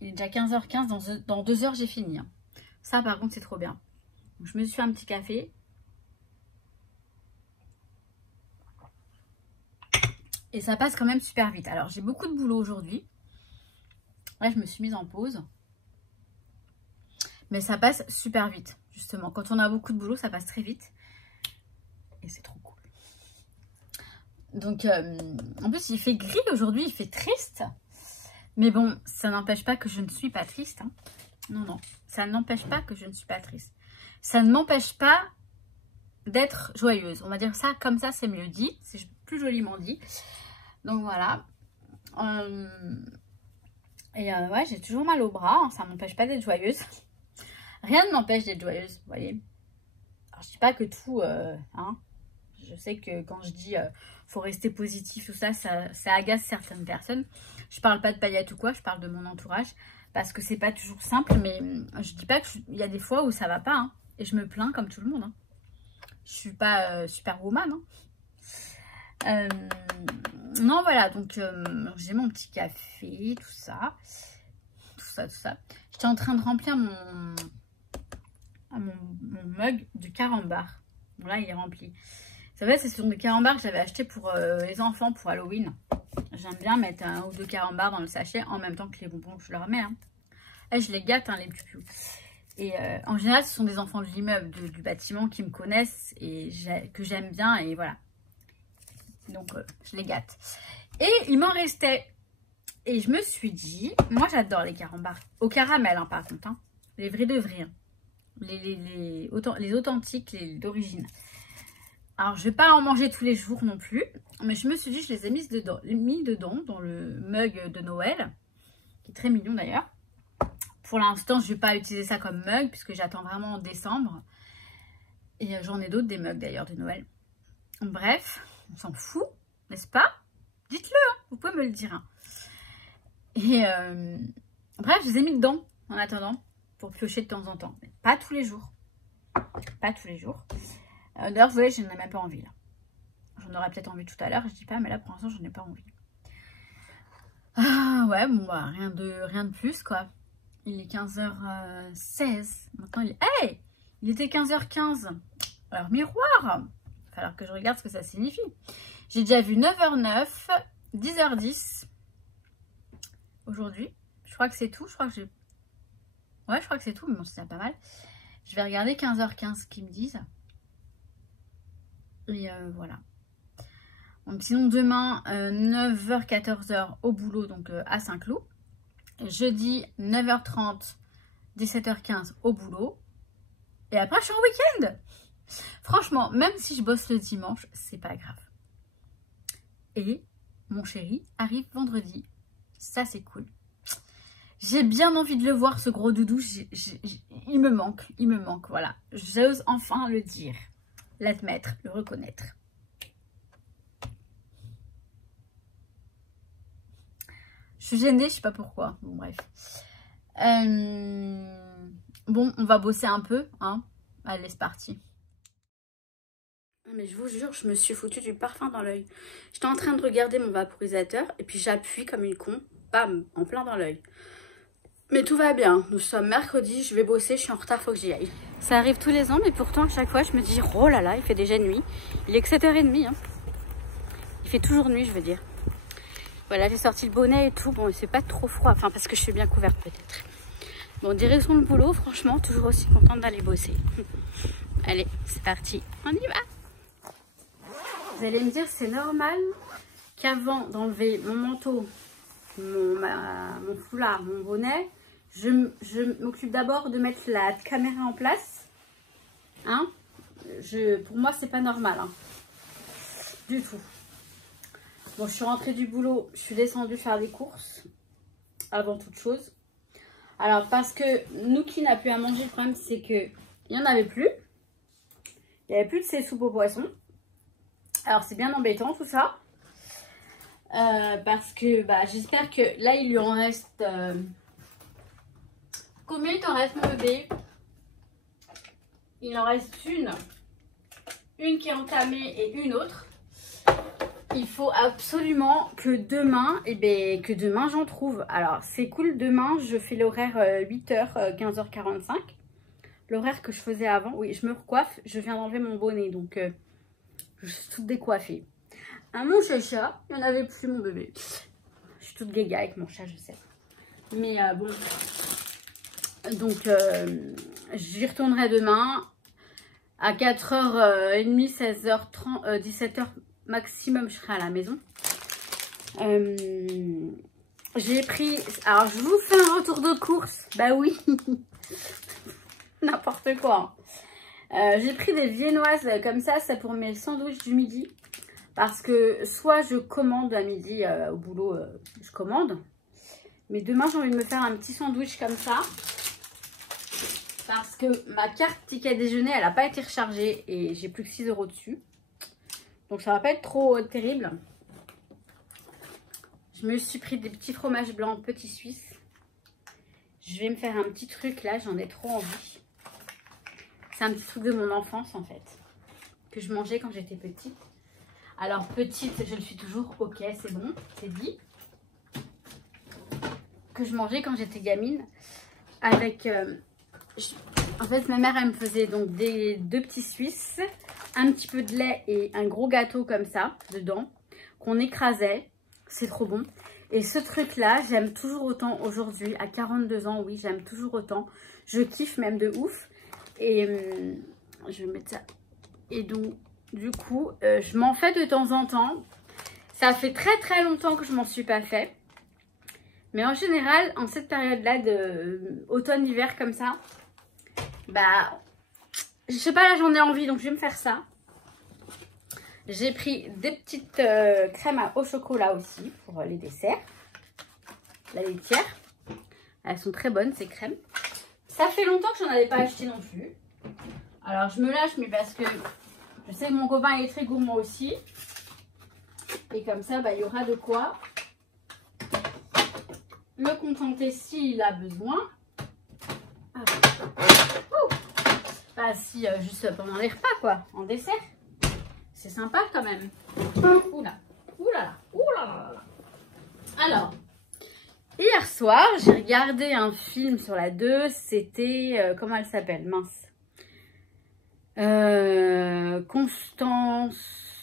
Il est déjà 15h15, dans 2 heures j'ai fini. Hein. Ça par contre, c'est trop bien. Donc, je me suis fait un petit café. Et ça passe quand même super vite. Alors j'ai beaucoup de boulot aujourd'hui. Là, je me suis mise en pause. Mais ça passe super vite, justement. Quand on a beaucoup de boulot, ça passe très vite. Et c'est trop cool. Donc, en plus, il fait gris aujourd'hui. Il fait triste. Mais bon, ça n'empêche pas que je ne suis pas triste. Hein. Non, non. Ça n'empêche pas que je ne suis pas triste. Ça ne m'empêche pas d'être joyeuse. On va dire ça comme ça, c'est mieux dit. C'est plus joliment dit. Donc, voilà. Et ouais, j'ai toujours mal au bras, hein, ça m'empêche pas d'être joyeuse. Rien ne m'empêche d'être joyeuse, vous voyez. Alors, je dis pas que tout, hein. Je sais que quand je dis faut rester positif, tout ça, ça agace certaines personnes. Je parle pas de paillettes ou quoi, je parle de mon entourage. Parce que c'est pas toujours simple, mais je dis pas qu'il y a des fois où ça va pas. Hein, et je me plains comme tout le monde. Hein. Je suis pas superwoman. Hein. Non, voilà, donc j'ai mon petit café, tout ça. J'étais en train de remplir mon mug du carambar. Bon, là, il est rempli. Vous savez, ce sont des carambars que j'avais achetés pour les enfants pour Halloween. J'aime bien mettre 1 ou 2 carambars dans le sachet en même temps que les bonbons que je leur mets. Hein. Et je les gâte, hein, les piou-piou. Et en général, ce sont des enfants de l'immeuble, du bâtiment qui me connaissent et que j'aime bien. Et voilà. Donc, je les gâte. Et il m'en restait. Et je me suis dit, moi j'adore les carambars. Au caramel, hein, par contre. Hein. Les vrais de vrais. Hein. Les authentiques, les d'origine. Alors, je ne vais pas en manger tous les jours non plus. Mais je me suis dit, je les ai mis dedans dans le mug de Noël. Qui est très mignon d'ailleurs. Pour l'instant, je ne vais pas utiliser ça comme mug. Puisque j'attends vraiment en décembre. Et j'en ai d'autres des mugs d'ailleurs de Noël. Bref, on s'en fout. N'est-ce pas? Dites-le, hein, vous pouvez me le dire. Hein. Et bref, je les ai mis dedans en attendant. Pour piocher de temps en temps. Mais pas tous les jours. Pas tous les jours. D'ailleurs, vous voyez, je n'en ai même pas envie là. J'en aurais peut-être envie tout à l'heure, je dis pas, mais là pour l'instant, j'en ai pas envie. Ah ouais, bon bah, rien de plus quoi. Il est 15h16. Maintenant, hey, il était 15h15. Alors, miroir. Il va falloir que je regarde ce que ça signifie. J'ai déjà vu 9h09, 10h10 aujourd'hui. Je crois que c'est tout. Je crois que j'ai... Ouais, je crois que c'est tout, mais bon, c'est pas mal. Je vais regarder 15h15 ce qu'ils me disent. Et voilà. Donc sinon demain 9h 14h au boulot, donc à Saint-Cloud. Jeudi 9h30 17h15 au boulot. Et après je suis en week-end. Franchement, même si je bosse le dimanche, c'est pas grave. Et mon chéri arrive vendredi. Ça c'est cool. J'ai bien envie de le voir, ce gros doudou. Il me manque, voilà. J'ose enfin le dire, l'admettre, le reconnaître. Je suis gênée, je sais pas pourquoi. Bon, bref. Bon, on va bosser un peu, hein. Allez, c'est parti. Mais je vous jure, je me suis foutu du parfum dans l'œil. J'étais en train de regarder mon vaporisateur et puis j'appuie comme une con, bam, en plein dans l'œil. Mais tout va bien, nous sommes mercredi, je vais bosser, je suis en retard, faut que j'y aille. Ça arrive tous les ans, mais pourtant à chaque fois je me dis, oh là là, il fait déjà nuit. Il est que 7h30, hein. Il fait toujours nuit, je veux dire. Voilà, j'ai sorti le bonnet et tout, bon, c'est pas trop froid, enfin parce que je suis bien couverte peut-être. Bon, direction le boulot, franchement, toujours aussi contente d'aller bosser. Allez, c'est parti, on y va. Vous allez me dire, c'est normal qu'avant d'enlever mon manteau, mon foulard, mon bonnet, je m'occupe d'abord de mettre la caméra en place. Hein? Pour moi, c'est pas normal. Hein. Du tout. Bon, je suis rentrée du boulot. Je suis descendue faire des courses. Avant toute chose. Alors, parce que Nuki n'a plus à manger, le problème, c'est qu'il n'y en avait plus. Il n'y avait plus de ces soupes aux poissons. Alors, c'est bien embêtant, tout ça. Parce que bah, j'espère que là il lui en reste combien il t'en reste mon bébé? Il en reste une qui est entamée et une autre. Il faut absolument que demain j'en trouve. Alors c'est cool, demain je fais l'horaire 8h 15h45, l'horaire que je faisais avant. Oui, je me recoiffe, je viens d'enlever mon bonnet, donc je suis toute décoiffée. Mon chat, il n'y en avait plus, mon bébé. Je suis toute gaga avec mon chat, je sais. Mais bon. Donc, j'y retournerai demain. À 4h30, 16h30, 17h maximum, je serai à la maison. J'ai pris... Alors, je vous fais un retour de course. Bah oui. N'importe quoi. J'ai pris des viennoises comme ça. C'est pour mes sandwichs du midi. Parce que soit je commande à midi au boulot, je commande. Mais demain, j'ai envie de me faire un petit sandwich comme ça. Parce que ma carte ticket déjeuner, elle n'a pas été rechargée et j'ai plus que 6 € dessus. Donc ça va pas être trop terrible. Je me suis pris des petits fromages blancs petits suisses. Je vais me faire un petit truc là, j'en ai trop envie. C'est un petit truc de mon enfance en fait. Que je mangeais quand j'étais petite. Alors petite, je le suis toujours, ok c'est bon, c'est dit. Que je mangeais quand j'étais gamine. Avec... en fait ma mère elle me faisait donc deux petits suisses. Un petit peu de lait et un gros gâteau comme ça dedans. Qu'on écrasait. C'est trop bon. Et ce truc là, j'aime toujours autant aujourd'hui. À 42 ans, oui, j'aime toujours autant. Je kiffe même de ouf. Et je vais mettre ça. Et donc, du coup, je m'en fais de temps en temps. Ça fait très très longtemps que je m'en suis pas fait. Mais en général, en cette période-là de automne-hiver comme ça, bah, je sais pas, là j'en ai envie, donc je vais me faire ça. J'ai pris des petites crèmes au chocolat aussi pour les desserts. La laitière. Elles sont très bonnes ces crèmes. Ça fait longtemps que j'en avais pas acheté non plus. Alors je me lâche, mais parce que je sais que mon copain est très gourmand aussi. Et comme ça, bah, il y aura de quoi me contenter s'il a besoin. Ah. Bah si, juste pendant les repas quoi, en dessert. C'est sympa quand même. Oula, oula, oula. Alors, hier soir, j'ai regardé un film sur la 2. C'était, comment elle s'appelle? Mince. Constance,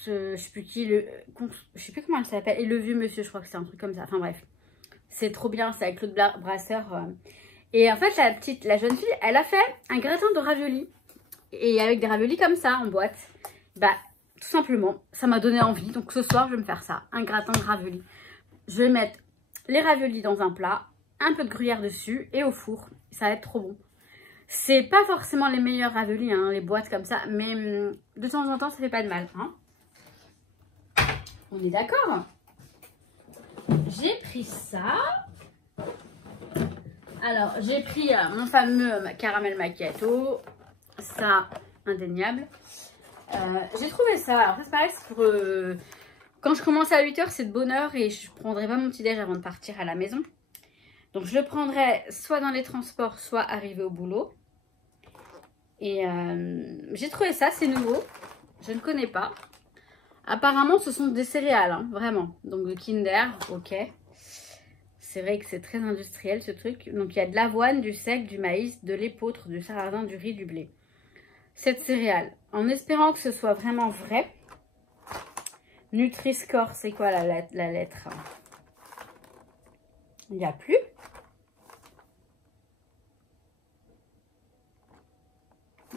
je sais plus qui, je sais plus comment elle s'appelle. Et le vieux monsieur, je crois que c'est un truc comme ça. Enfin bref, c'est trop bien, c'est avec Claude Brasseur. Et en fait, la jeune fille, elle a fait un gratin de raviolis. Et avec des raviolis comme ça, en boîte. Bah, tout simplement, ça m'a donné envie. Donc ce soir, je vais me faire ça, un gratin de raviolis. Je vais mettre les raviolis dans un plat, un peu de gruyère dessus et au four. Ça va être trop bon. C'est pas forcément les meilleurs raviolis, hein, les boîtes comme ça, mais de temps en temps, ça fait pas de mal. Hein. On est d'accord? J'ai pris ça. Alors, j'ai pris mon fameux caramel macchiato. Ça, indéniable. J'ai trouvé ça. Alors, c'est pareil, c'est pour... quand je commence à 8 h, c'est de bonne heure et je prendrai pas mon petit déj avant de partir à la maison. Donc, je le prendrai soit dans les transports, soit arrivé au boulot. Et j'ai trouvé ça, c'est nouveau. Je ne connais pas. Apparemment, ce sont des céréales, hein, vraiment. Donc, de Kinder, ok. C'est vrai que c'est très industriel, ce truc. Donc, il y a de l'avoine, du sec, du maïs, de l'épeautre, du sarrasin, du riz, du blé. Cette céréale, en espérant que ce soit vraiment vrai. Nutri-Score, c'est quoi la lettre? Il n'y a plus.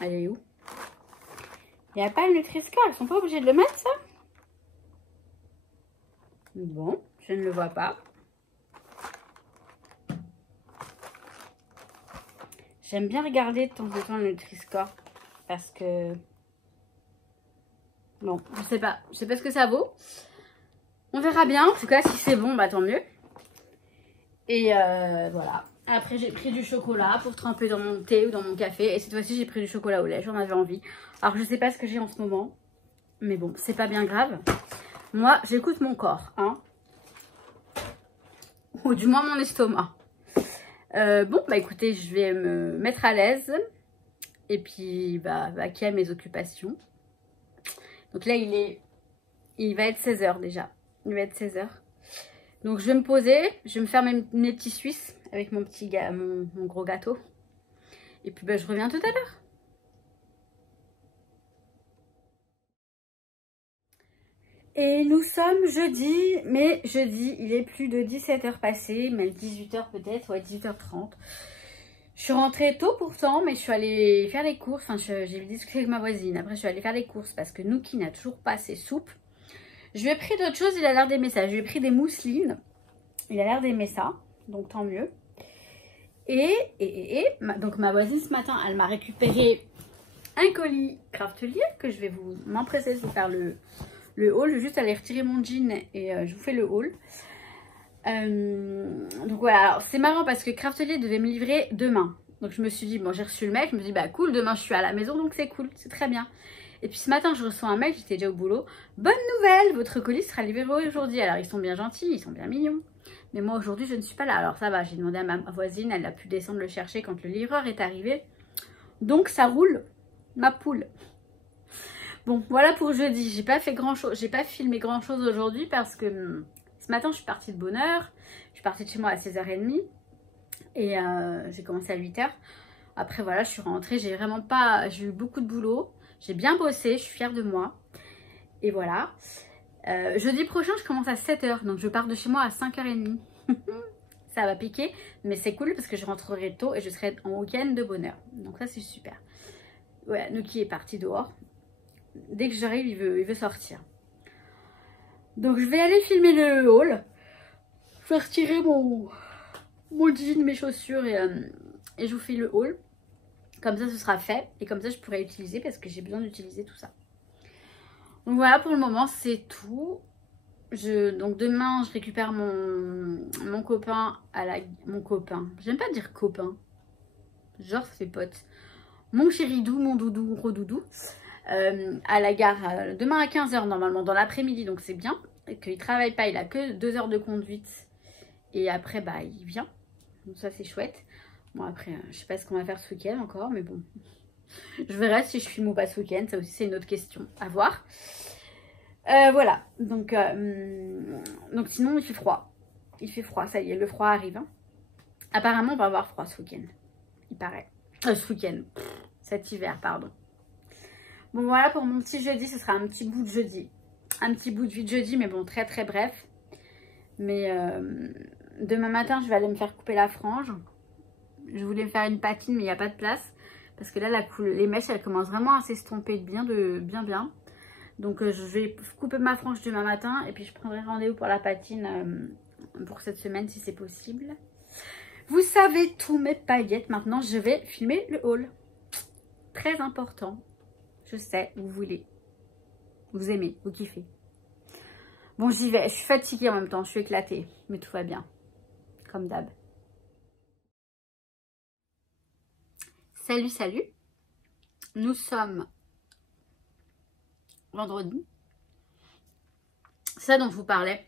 Elle est où? Il n'y a pas le Nutri-Score, ils sont pas obligés de le mettre ça? Bon, je ne le vois pas. J'aime bien regarder de temps en temps le Nutri-Score. Parce que... Bon, je sais pas ce que ça vaut. On verra bien. En tout cas, si c'est bon, bah tant mieux. Et voilà. Après, j'ai pris du chocolat pour tremper dans mon thé ou dans mon café. Et cette fois-ci, j'ai pris du chocolat au lait. J'en avais envie. Alors, je sais pas ce que j'ai en ce moment. Mais bon, c'est pas bien grave. Moi, j'écoute mon corps. Hein. Ou du moins mon estomac. Bon, bah écoutez, je vais me mettre à l'aise. Et puis, bah, vaquer à mes occupations. Donc là, il va être 16 h déjà. Il va être 16 h. Donc, je vais me poser. Je vais me faire mes petits Suisses avec mon gros gâteau. Et puis, bah, je reviens tout à l'heure. Et nous sommes jeudi. Mais jeudi, il est plus de 17 h passées. Même 18 h peut-être. Ouais, 18 h 30. Je suis rentrée tôt pourtant, mais je suis allée faire les courses. Enfin, j'ai discuté avec ma voisine. Après, je suis allée faire les courses parce que Nuki n'a toujours pas ses soupes. Je lui ai pris d'autres choses, il a l'air d'aimer ça. Je lui ai pris des mousselines. Il a l'air d'aimer ça, donc tant mieux. Donc ma voisine ce matin, elle m'a récupéré un colis Craftelier que je vais m'empresser de vous faire le haul. Je vais juste aller retirer mon jean et je vous fais le haul. Donc voilà, c'est marrant parce que Craftelier devait me livrer demain. Donc je me suis dit, bon j'ai reçu le mail, je me dis bah cool, demain je suis à la maison donc c'est cool, c'est très bien. Et puis ce matin je reçois un mail, j'étais déjà au boulot. Bonne nouvelle, votre colis sera livré aujourd'hui. Alors ils sont bien gentils, ils sont bien mignons. Mais moi aujourd'hui je ne suis pas là. Alors ça va, j'ai demandé à ma voisine, elle a pu descendre le chercher quand le livreur est arrivé. Donc ça roule, ma poule. Bon voilà pour jeudi, j'ai pas fait grand chose, j'ai pas filmé grand chose aujourd'hui parce que ce matin je suis partie de bonne heure. Je suis partie de chez moi à 16h30 et j'ai commencé à 8h. Après voilà, je suis rentrée, j'ai eu beaucoup de boulot. J'ai bien bossé, je suis fière de moi. Et voilà. Jeudi prochain, je commence à 7h. Donc je pars de chez moi à 5h30. Ça va piquer, mais c'est cool parce que je rentrerai tôt et je serai en week-end de bonne heure. Donc ça c'est super. Voilà, Nuki est parti dehors. Dès que j'arrive, il veut sortir. Donc je vais aller filmer le haul. Je vais retirer mon jean, mes chaussures et je vous fais le haul. Comme ça ce sera fait et comme ça je pourrai utiliser parce que j'ai besoin d'utiliser tout ça. Donc voilà, pour le moment c'est tout. Donc demain je récupère mon copain mon copain, j'aime pas dire copain, genre ça fait pote. Mon chéridou, mon doudou, gros doudou, à la gare demain à 15h normalement dans l'après-midi, donc c'est bien. Et qu'il travaille pas, il a que 2 heures de conduite et après bah il vient, donc ça c'est chouette. Bon après je sais pas ce qu'on va faire ce week-end encore, mais bon je verrai si je filme ou pas ce week-end, ça aussi c'est une autre question à voir. Voilà, donc sinon il fait froid, ça y est, le froid arrive, hein. Apparemment on va avoir froid ce week-end, il paraît, ce week-end, cet hiver pardon. Bon voilà pour mon petit jeudi, ce sera un petit bout de jeudi, un petit bout de vie de jeudi, mais bon très très bref. Mais demain matin je vais aller me faire couper la frange. Je voulais me faire une patine mais il n'y a pas de place. Parce que là les mèches elles commencent vraiment à s'estomper bien. Donc je vais couper ma frange demain matin. Et puis je prendrai rendez-vous pour la patine pour cette semaine si c'est possible. Vous savez tous mes paillettes. Maintenant je vais filmer le haul. Très important. Je sais, vous voulez. Vous aimez, vous kiffez. Bon j'y vais, je suis fatiguée en même temps, je suis éclatée. Mais tout va bien. Comme d'hab. Salut, salut. Nous sommes vendredi. C'est ça dont je vous parlais.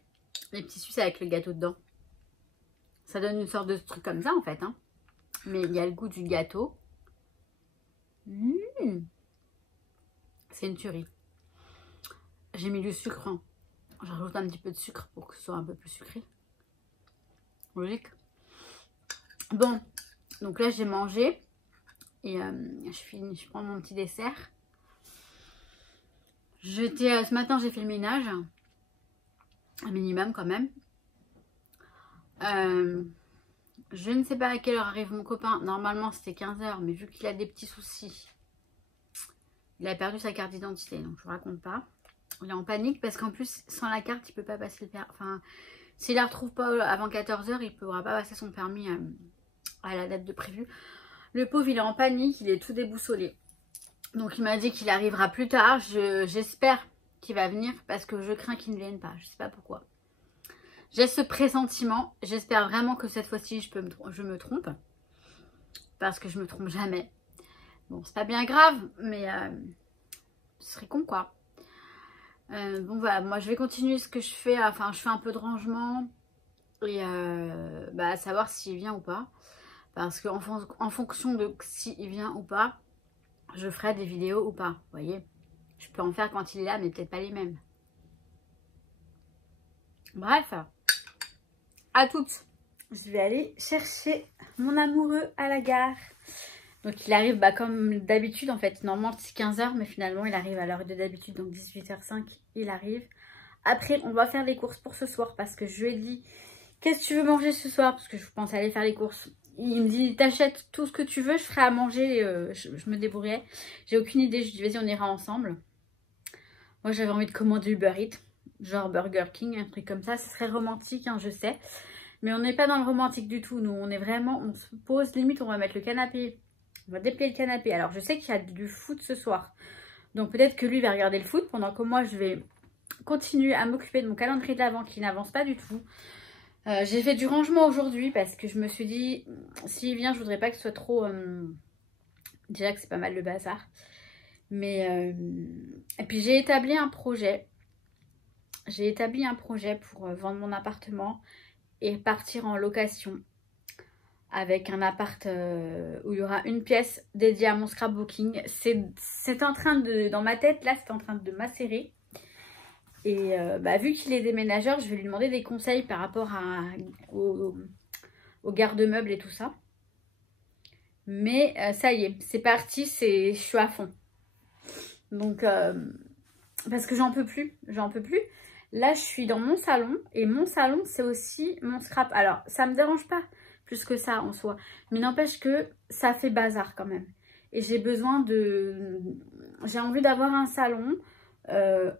Les petits suisses avec le gâteau dedans. Ça donne une sorte de truc comme ça en fait, hein. Mais il y a le goût du gâteau. C'est une tuerie. J'ai mis du sucre, hein. Je rajoute un petit peu de sucre pour que ce soit un peu plus sucré. Logique. Bon, donc là j'ai mangé. Et je prends mon petit dessert. Ce matin j'ai fait le ménage. Un minimum quand même. Je ne sais pas à quelle heure arrive mon copain. Normalement c'était 15h. Mais vu qu'il a des petits soucis. Il a perdu sa carte d'identité. Donc je vous raconte pas. Il est en panique parce qu'en plus sans la carte il peut pas passer le permis. Enfin s'il la retrouve pas avant 14h il ne pourra pas passer son permis à la date de prévue. Le pauvre il est en panique, il est tout déboussolé. Donc il m'a dit qu'il arrivera plus tard. J'espère qu'il va venir parce que je crains qu'il ne vienne pas. Je sais pas pourquoi. J'ai ce pressentiment. J'espère vraiment que cette fois-ci je me trompe. Parce que je me trompe jamais. Bon c'est pas bien grave mais ce serait con quoi. Bon voilà, moi je vais continuer ce que je fais. Enfin je fais un peu de rangement. Et à savoir s'il vient ou pas. Parce qu'en fonction de s'il vient ou pas, je ferai des vidéos ou pas. Vous voyez, je peux en faire quand il est là, mais peut-être pas les mêmes. Bref, à toutes. Je vais aller chercher mon amoureux à la gare. Donc il arrive comme d'habitude en fait. Normalement c'est 15h, mais finalement il arrive à l'heure de d'habitude. Donc 18h05, il arrive. Après, on va faire les courses pour ce soir. Parce que je lui ai dit, qu'est-ce que tu veux manger ce soir? Parce que je pense aller faire les courses. Il me dit, t'achètes tout ce que tu veux, je ferai à manger, je me débrouillerai. J'ai aucune idée, je dis vas-y on ira ensemble. Moi j'avais envie de commander Uber Eats, genre Burger King, un truc comme ça. Ce serait romantique, hein, je sais. Mais on n'est pas dans le romantique du tout, nous on est vraiment, on se pose, limite on va mettre le canapé. On va déplier le canapé. Alors je sais qu'il y a du foot ce soir. Donc peut-être que lui va regarder le foot pendant que moi je vais continuer à m'occuper de mon calendrier de l'Avent qui n'avance pas du tout. J'ai fait du rangement aujourd'hui parce que je me suis dit, s'il vient, je voudrais pas que ce soit trop... Déjà que c'est pas mal le bazar. Mais... Et puis j'ai établi un projet. J'ai établi un projet pour vendre mon appartement et partir en location. Avec un appart où il y aura une pièce dédiée à mon scrapbooking. C'est en train de... Dans ma tête, là, c'est en train de macérer. Et vu qu'il est déménageur, je vais lui demander des conseils par rapport au garde-meubles et tout ça. Mais ça y est, c'est parti, je suis à fond. Donc, parce que j'en peux plus, Là, je suis dans mon salon et mon salon, c'est aussi mon scrap. Alors, ça me dérange pas plus que ça en soi. Mais n'empêche que ça fait bazar quand même. Et j'ai envie d'avoir un salon...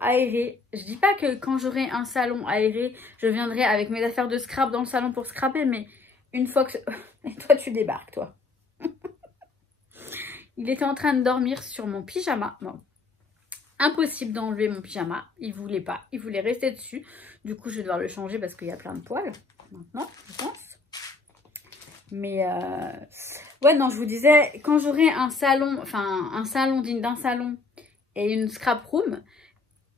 aéré. Je dis pas que quand j'aurai un salon aéré, je viendrai avec mes affaires de scrap dans le salon pour scraper, mais une fois que... Et toi, tu débarques, toi. Il était en train de dormir sur mon pyjama. Bon. Impossible d'enlever mon pyjama. Il voulait pas. Il voulait rester dessus. Du coup, je vais devoir le changer parce qu'il y a plein de poils. Maintenant, je pense. Mais... Ouais, non, je vous disais, quand j'aurai un salon, enfin, un salon digne d'un salon et une scrap room,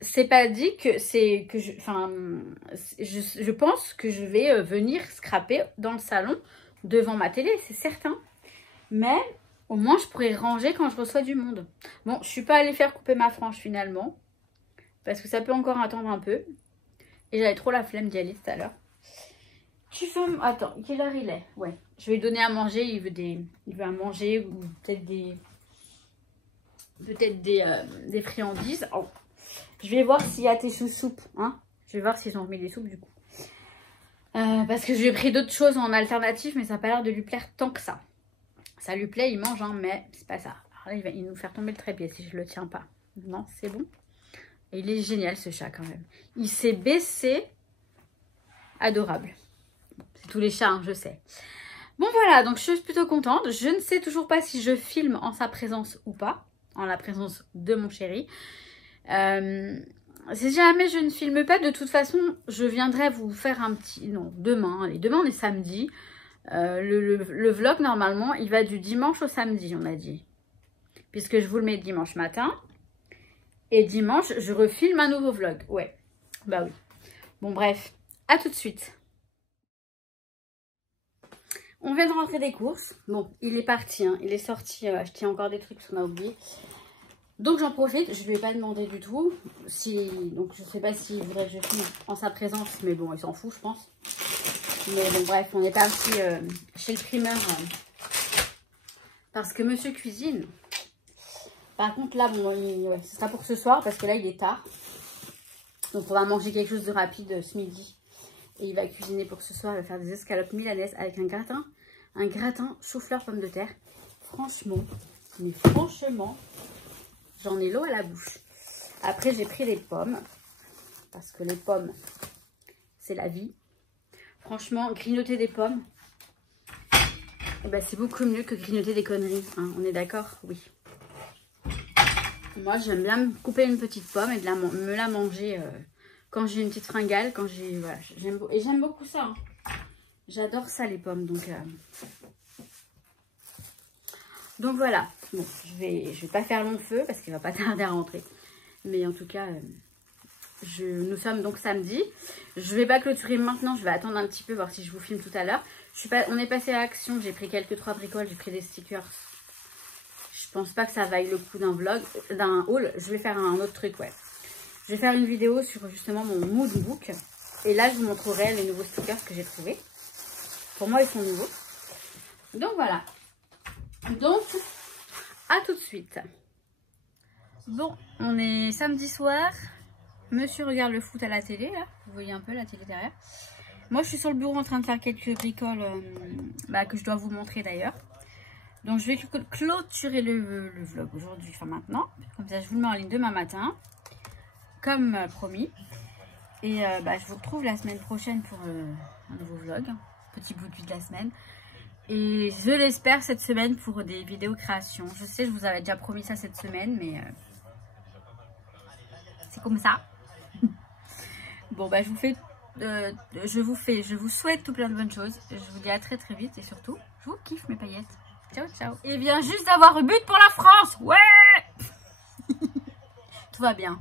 c'est pas dit que c'est que je pense que je vais venir scraper dans le salon devant ma télé, c'est certain. Mais au moins je pourrais ranger quand je reçois du monde. Bon, je suis pas allée faire couper ma frange finalement parce que ça peut encore attendre un peu et j'avais trop la flemme d'y aller tout à l'heure. Tu veux... Attends, quelle heure il est? Ouais, je vais lui donner à manger, il veut à manger ou peut-être des friandises. Oh. Je vais voir s'il y a tes sous-soupes. Hein, je vais voir s'ils ont remis les soupes du coup. Parce que j'ai pris d'autres choses en alternative, mais ça n'a pas l'air de lui plaire tant que ça. Ça lui plaît, il mange, hein, mais c'est pas ça. Alors là, il va nous faire tomber le trépied si je le tiens pas. Non, c'est bon. Et il est génial ce chat quand même. Il s'est baissé. Adorable. Bon, c'est tous les chats, hein, je sais. Bon voilà, donc je suis plutôt contente. Je ne sais toujours pas si je filme en sa présence ou pas. En la présence de mon chéri. Si jamais je ne filme pas, de toute façon, je viendrai vous faire un petit... Non, demain. Allez, demain, on est samedi. Le vlog, normalement, il va du dimanche au samedi, on a dit. Puisque je vous le mets dimanche matin. Et dimanche, je refilme un nouveau vlog. Ouais, bah oui. Bon, bref, à tout de suite. On vient de rentrer des courses. Bon, il est parti, hein. Il est sorti. Je tiens encore des trucs qu'on a oublié. Donc j'en profite. Je ne lui ai pas demandé du tout. Donc je ne sais pas s'il voudrait que je filme en sa présence. Mais bon, il s'en fout, je pense. Mais bon, bref, on est parti chez le primeur. Parce que monsieur cuisine. Par contre, là, bon, ouais, ce sera pour ce soir. Parce que là, il est tard. Donc on va manger quelque chose de rapide ce midi. Et il va cuisiner pour ce soir. Il va faire des escalopes milanaises avec un gratin chou-fleur pomme de terre. Franchement, mais franchement, j'en ai l'eau à la bouche. Après, j'ai pris des pommes. Parce que les pommes, c'est la vie. Franchement, grignoter des pommes, eh ben, c'est beaucoup mieux que grignoter des conneries. Hein, on est d'accord? Oui. Moi, j'aime bien me couper une petite pomme et me la manger... quand j'ai une petite fringale, quand j'ai... Voilà, j'aime beaucoup ça. Hein. J'adore ça, les pommes. Donc voilà. Bon, je vais pas faire long feu parce qu'il va pas tarder à rentrer. Mais en tout cas, nous sommes donc samedi. Je vais pas clôturer maintenant. Je vais attendre un petit peu, voir si je vous filme tout à l'heure. On est passé à Action. J'ai pris quelques 3 bricoles. J'ai pris des stickers. Je pense pas que ça vaille le coup d'un vlog, d'un haul. Je vais faire un autre truc, ouais. Je vais faire une vidéo sur justement mon mood book. Et là, je vous montrerai les nouveaux stickers que j'ai trouvés. Pour moi, ils sont nouveaux. Donc, voilà. Donc, à tout de suite. Bon, on est samedi soir. Monsieur regarde le foot à la télé, là. Vous voyez un peu la télé derrière. Moi, je suis sur le bureau en train de faire quelques bricoles que je dois vous montrer d'ailleurs. Donc, je vais clôturer le vlog aujourd'hui, enfin maintenant. Comme ça, je vous le mets en ligne demain matin. Comme promis. Et je vous retrouve la semaine prochaine pour un nouveau vlog. Petit bout de vie de la semaine. Et je l'espère cette semaine pour des vidéos création. Je sais, je vous avais déjà promis ça cette semaine, mais c'est comme ça. Bon, je vous fais je vous souhaite tout plein de bonnes choses. Je vous dis à très très vite et surtout, je vous kiffe mes paillettes. Ciao ciao. Et bien juste d'avoir un but pour la France. Ouais. Tout va bien.